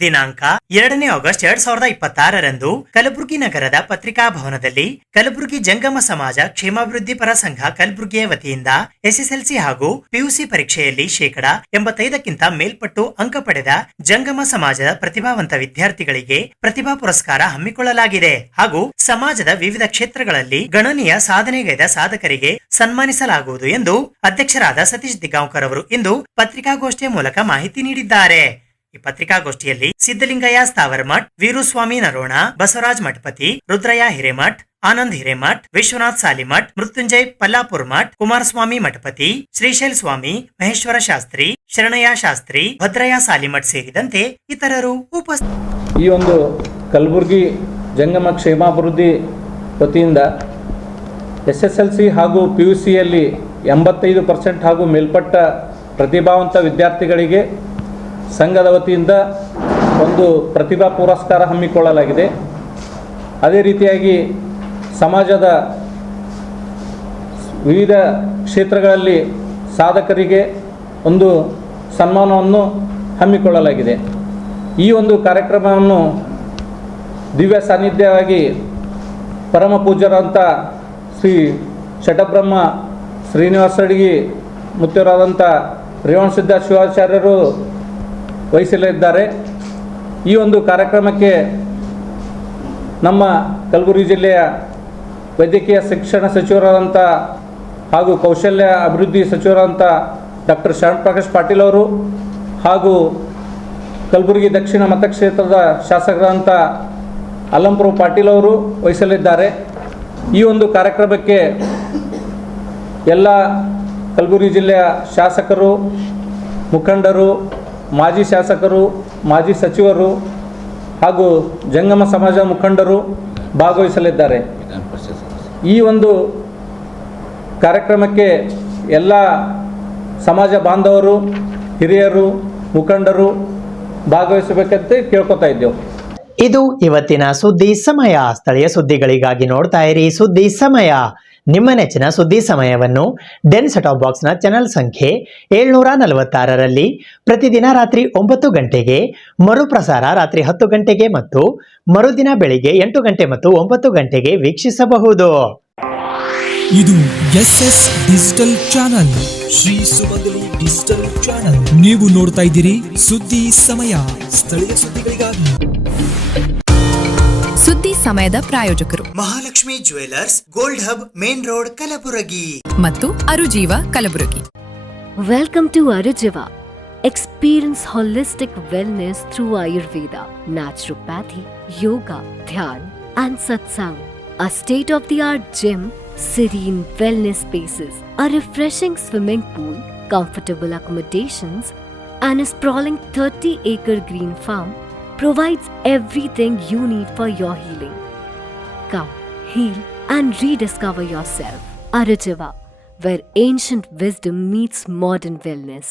ದಿನಾಂಕ 2 ಆಗಸ್ಟ್ 2026 ಕಲಬುರಗಿ ನಗರದ ಪತ್ರಿಕಾ ಭವನದಲ್ಲಿ ಕಲಬುರಗಿ ಜಂಗಮ ಸಮಾಜ ಕ್ಷೇಮಾಭಿವೃದ್ಧಿಪರ ಸಂಘ ಕಲಬುರಗಿಯ ವತಿಯಿಂದ SSLC ಹಾಗೂ PUC ಪರೀಕ್ಷೆಯಲ್ಲಿ 85% ಮೇಲ್ಪಟ್ಟು ಅಂಕ ಪಡೆದ ಜಂಗಮ ಸಮಾಜದ ಪ್ರತಿಭಾವಂತ ವಿದ್ಯಾರ್ಥಿಗಳಿಗೆ ಪ್ರತಿಭಾ ಪುರಸ್ಕಾರ ಹಮ್ಮಿಕೊಳ್ಳಲಾಗಿದೆ ಹಾಗೂ ಸಮಾಜದ ವಿವಿಧ ಕ್ಷೇತ್ರಗಳಲ್ಲಿ ಗಣನೀಯ ಸಾಧನೆಗೈದ ಸಾಧಕರಿಗೆ ಸನ್ಮಾನಿಸಲಾಗುವುದು ಎಂದು ಅಧ್ಯಕ್ಷರಾದ ಸತೀಶ್ ದಿಗಾಂವ್ಕರ್ ಅವರು ಇಂದು ಪತ್ರಿಕಾಗೋಷ್ಠಿಯ ಮೂಲಕ ಮಾಹಿತಿ ನೀಡಿದ್ದಾರೆ. ಈ ಪತ್ರಿಕಾಗೋಷ್ಠಿಯಲ್ಲಿ ಸಿದ್ದಲಿಂಗಯ್ಯ ಸ್ಥಾವರಮಠ್, ವೀರುಸ್ವಾಮಿ ನರೋಣ, ಬಸವರಾಜ್ ಮಠಪತಿ, ರುದ್ರಯ್ಯ ಹಿರೇಮಠ್, ಆನಂದ್ ಹಿರೇಮಠ್, ವಿಶ್ವನಾಥ್ ಸಾಲಿಮಠ್, ಮೃತ್ಯುಂಜಯ್ ಪಲ್ಲಾಪುರ್ ಮಠ್, ಕುಮಾರಸ್ವಾಮಿ ಮಠಪತಿ, ಶ್ರೀಶೈಲ್ ಸ್ವಾಮಿ, ಮಹೇಶ್ವರ ಶಾಸ್ತ್ರಿ, ಶರಣಯ್ಯ ಶಾಸ್ತ್ರಿ, ಭದ್ರಯ್ಯ ಸಾಲಿಮಠ್ ಸೇರಿದಂತೆ ಇತರರು ಉಪಸ್ಥಿತರಿದ್ದರು. ಈ ಒಂದು ಕಲಬುರಗಿ ಜಂಗಮ ಕ್ಷೇಮಾಭಿವೃದ್ಧಿ ವತಿಯಿಂದ SSLC ಹಾಗೂ PUCಯಲ್ಲಿ 85% ಹಾಗೂ ಮೇಲ್ಪಟ್ಟ ಪ್ರತಿಭಾವಂತ ವಿದ್ಯಾರ್ಥಿಗಳಿಗೆ ಸಂಘದ ವತಿಯಿಂದ ಒಂದು ಪ್ರತಿಭಾ ಪುರಸ್ಕಾರ ಹಮ್ಮಿಕೊಳ್ಳಲಾಗಿದೆ. ಅದೇ ರೀತಿಯಾಗಿ ಸಮಾಜದ ವಿವಿಧ ಕ್ಷೇತ್ರಗಳಲ್ಲಿ ಸಾಧಕರಿಗೆ ಒಂದು ಸನ್ಮಾನವನ್ನು ಹಮ್ಮಿಕೊಳ್ಳಲಾಗಿದೆ. ಈ ಒಂದು ಕಾರ್ಯಕ್ರಮವನ್ನು ದಿವ್ಯ ಸಾನ್ನಿಧ್ಯವಾಗಿ ಪರಮ ಪೂಜ್ಯರಂಥ ಶ್ರೀ ಶಟಬ್ರಹ್ಮ ಶ್ರೀನಿವಾಸ ಅಡಿಗಿ ಮುತ್ಯರಾದಂಥ ರೇವಣಸಿದ್ಧ ಶಿವಾಚಾರ್ಯರು ವಹಿಸಲಿದ್ದಾರೆ. ಈ ಒಂದು ಕಾರ್ಯಕ್ರಮಕ್ಕೆ ನಮ್ಮ ಕಲಬುರಗಿ ಜಿಲ್ಲೆಯ ವೈದ್ಯಕೀಯ ಶಿಕ್ಷಣ ಸಚಿವರಾದಂಥ ಹಾಗೂ ಕೌಶಲ್ಯ ಅಭಿವೃದ್ಧಿ ಸಚಿವರಾದಂಥ ಡಾಕ್ಟರ್ ಶರಣ್ ಪ್ರಕಾಶ್ ಪಾಟೀಲ್ ಅವರು ಹಾಗೂ ಕಲಬುರಗಿ ದಕ್ಷಿಣ ಮತಕ್ಷೇತ್ರದ ಶಾಸಕರಾದಂಥ ಅಲ್ಲಂಪ್ರಭು ಪಾಟೀಲ್ ಅವರು ವಹಿಸಲಿದ್ದಾರೆ. ಈ ಒಂದು ಕಾರ್ಯಕ್ರಮಕ್ಕೆ ಎಲ್ಲ ಕಲಬುರಗಿ ಜಿಲ್ಲೆಯ ಶಾಸಕರು, ಮುಖಂಡರು, ಮಾಜಿ ಶಾಸಕರು, ಮಾಜಿ ಸಚಿವರು ಹಾಗೂ ಜಂಗಮ ಸಮಾಜ ಮುಖಂಡರು ಭಾಗವಹಿಸಲಿದ್ದಾರೆ. ಈ ಒಂದು ಕಾರ್ಯಕ್ರಮಕ್ಕೆ ಎಲ್ಲ ಸಮಾಜ ಬಾಂಧವರು, ಹಿರಿಯರು, ಮುಖಂಡರು ಭಾಗವಹಿಸಬೇಕಂತ ಕೇಳ್ಕೊತಾ ಇದ್ದೆವು. ಇದು ಇವತ್ತಿನ ಸುದ್ದಿ ಸಮಯ. ಸ್ಥಳೀಯ ಸುದ್ದಿಗಳಿಗಾಗಿ ನೋಡ್ತಾ ಇರಿ ಸುದ್ದಿ ಸಮಯ. ನಿಮ್ಮ ನೆಚ್ಚಿನ ಸುದ್ದಿ ಸಮಯವನ್ನು ಡೆನ್ ಸೆಟಾಪ್ ಬಾಕ್ಸ್ನ ಚಾನೆಲ್ ಸಂಖ್ಯೆ 746ರಲ್ಲಿ ಪ್ರತಿದಿನ ರಾತ್ರಿ 9 ಗಂಟೆಗೆ, ಮರುಪ್ರಸಾರ ರಾತ್ರಿ 10 ಗಂಟೆಗೆ ಮತ್ತು ಮರುದಿನ ಬೆಳಿಗ್ಗೆ 8 ಗಂಟೆ ಮತ್ತು 9 ಗಂಟೆಗೆ ವೀಕ್ಷಿಸಬಹುದು. ಇದು SS ಡಿಜಿಟಲ್ ಚಾನಲ್, ಶ್ರೀ ಸುಮಂಗಲಿ ಡಿಜಿಟಲ್ ಚಾನಲ್. ನೀವು ನೋಡ್ತಾ ಇದ್ದೀರಿ ಸುದ್ದಿ ಸಮಯ, ಸ್ಥಳೀಯ ಸುದ್ದಿಗಳಿಗಾಗಿ. ಸುದ್ದಿ ಸಮಯದ ಪ್ರಾಯೋಜಕರು Mahalakshmi jewellers, gold hub, main road, Kalaburagi ಮತ್ತು ಅರುಜೀವ Kalaburagi. Welcome to Arujiva. Experience holistic wellness through Ayurveda, naturopathy, yoga, dhyan, and satsang. A state-of-the-art gym, serene wellness spaces, a refreshing swimming pool, comfortable accommodations, and a sprawling 30-acre green farm provides everything you need for your healing. Come, heal, and rediscover yourself. Arujiva, where ancient wisdom meets modern wellness.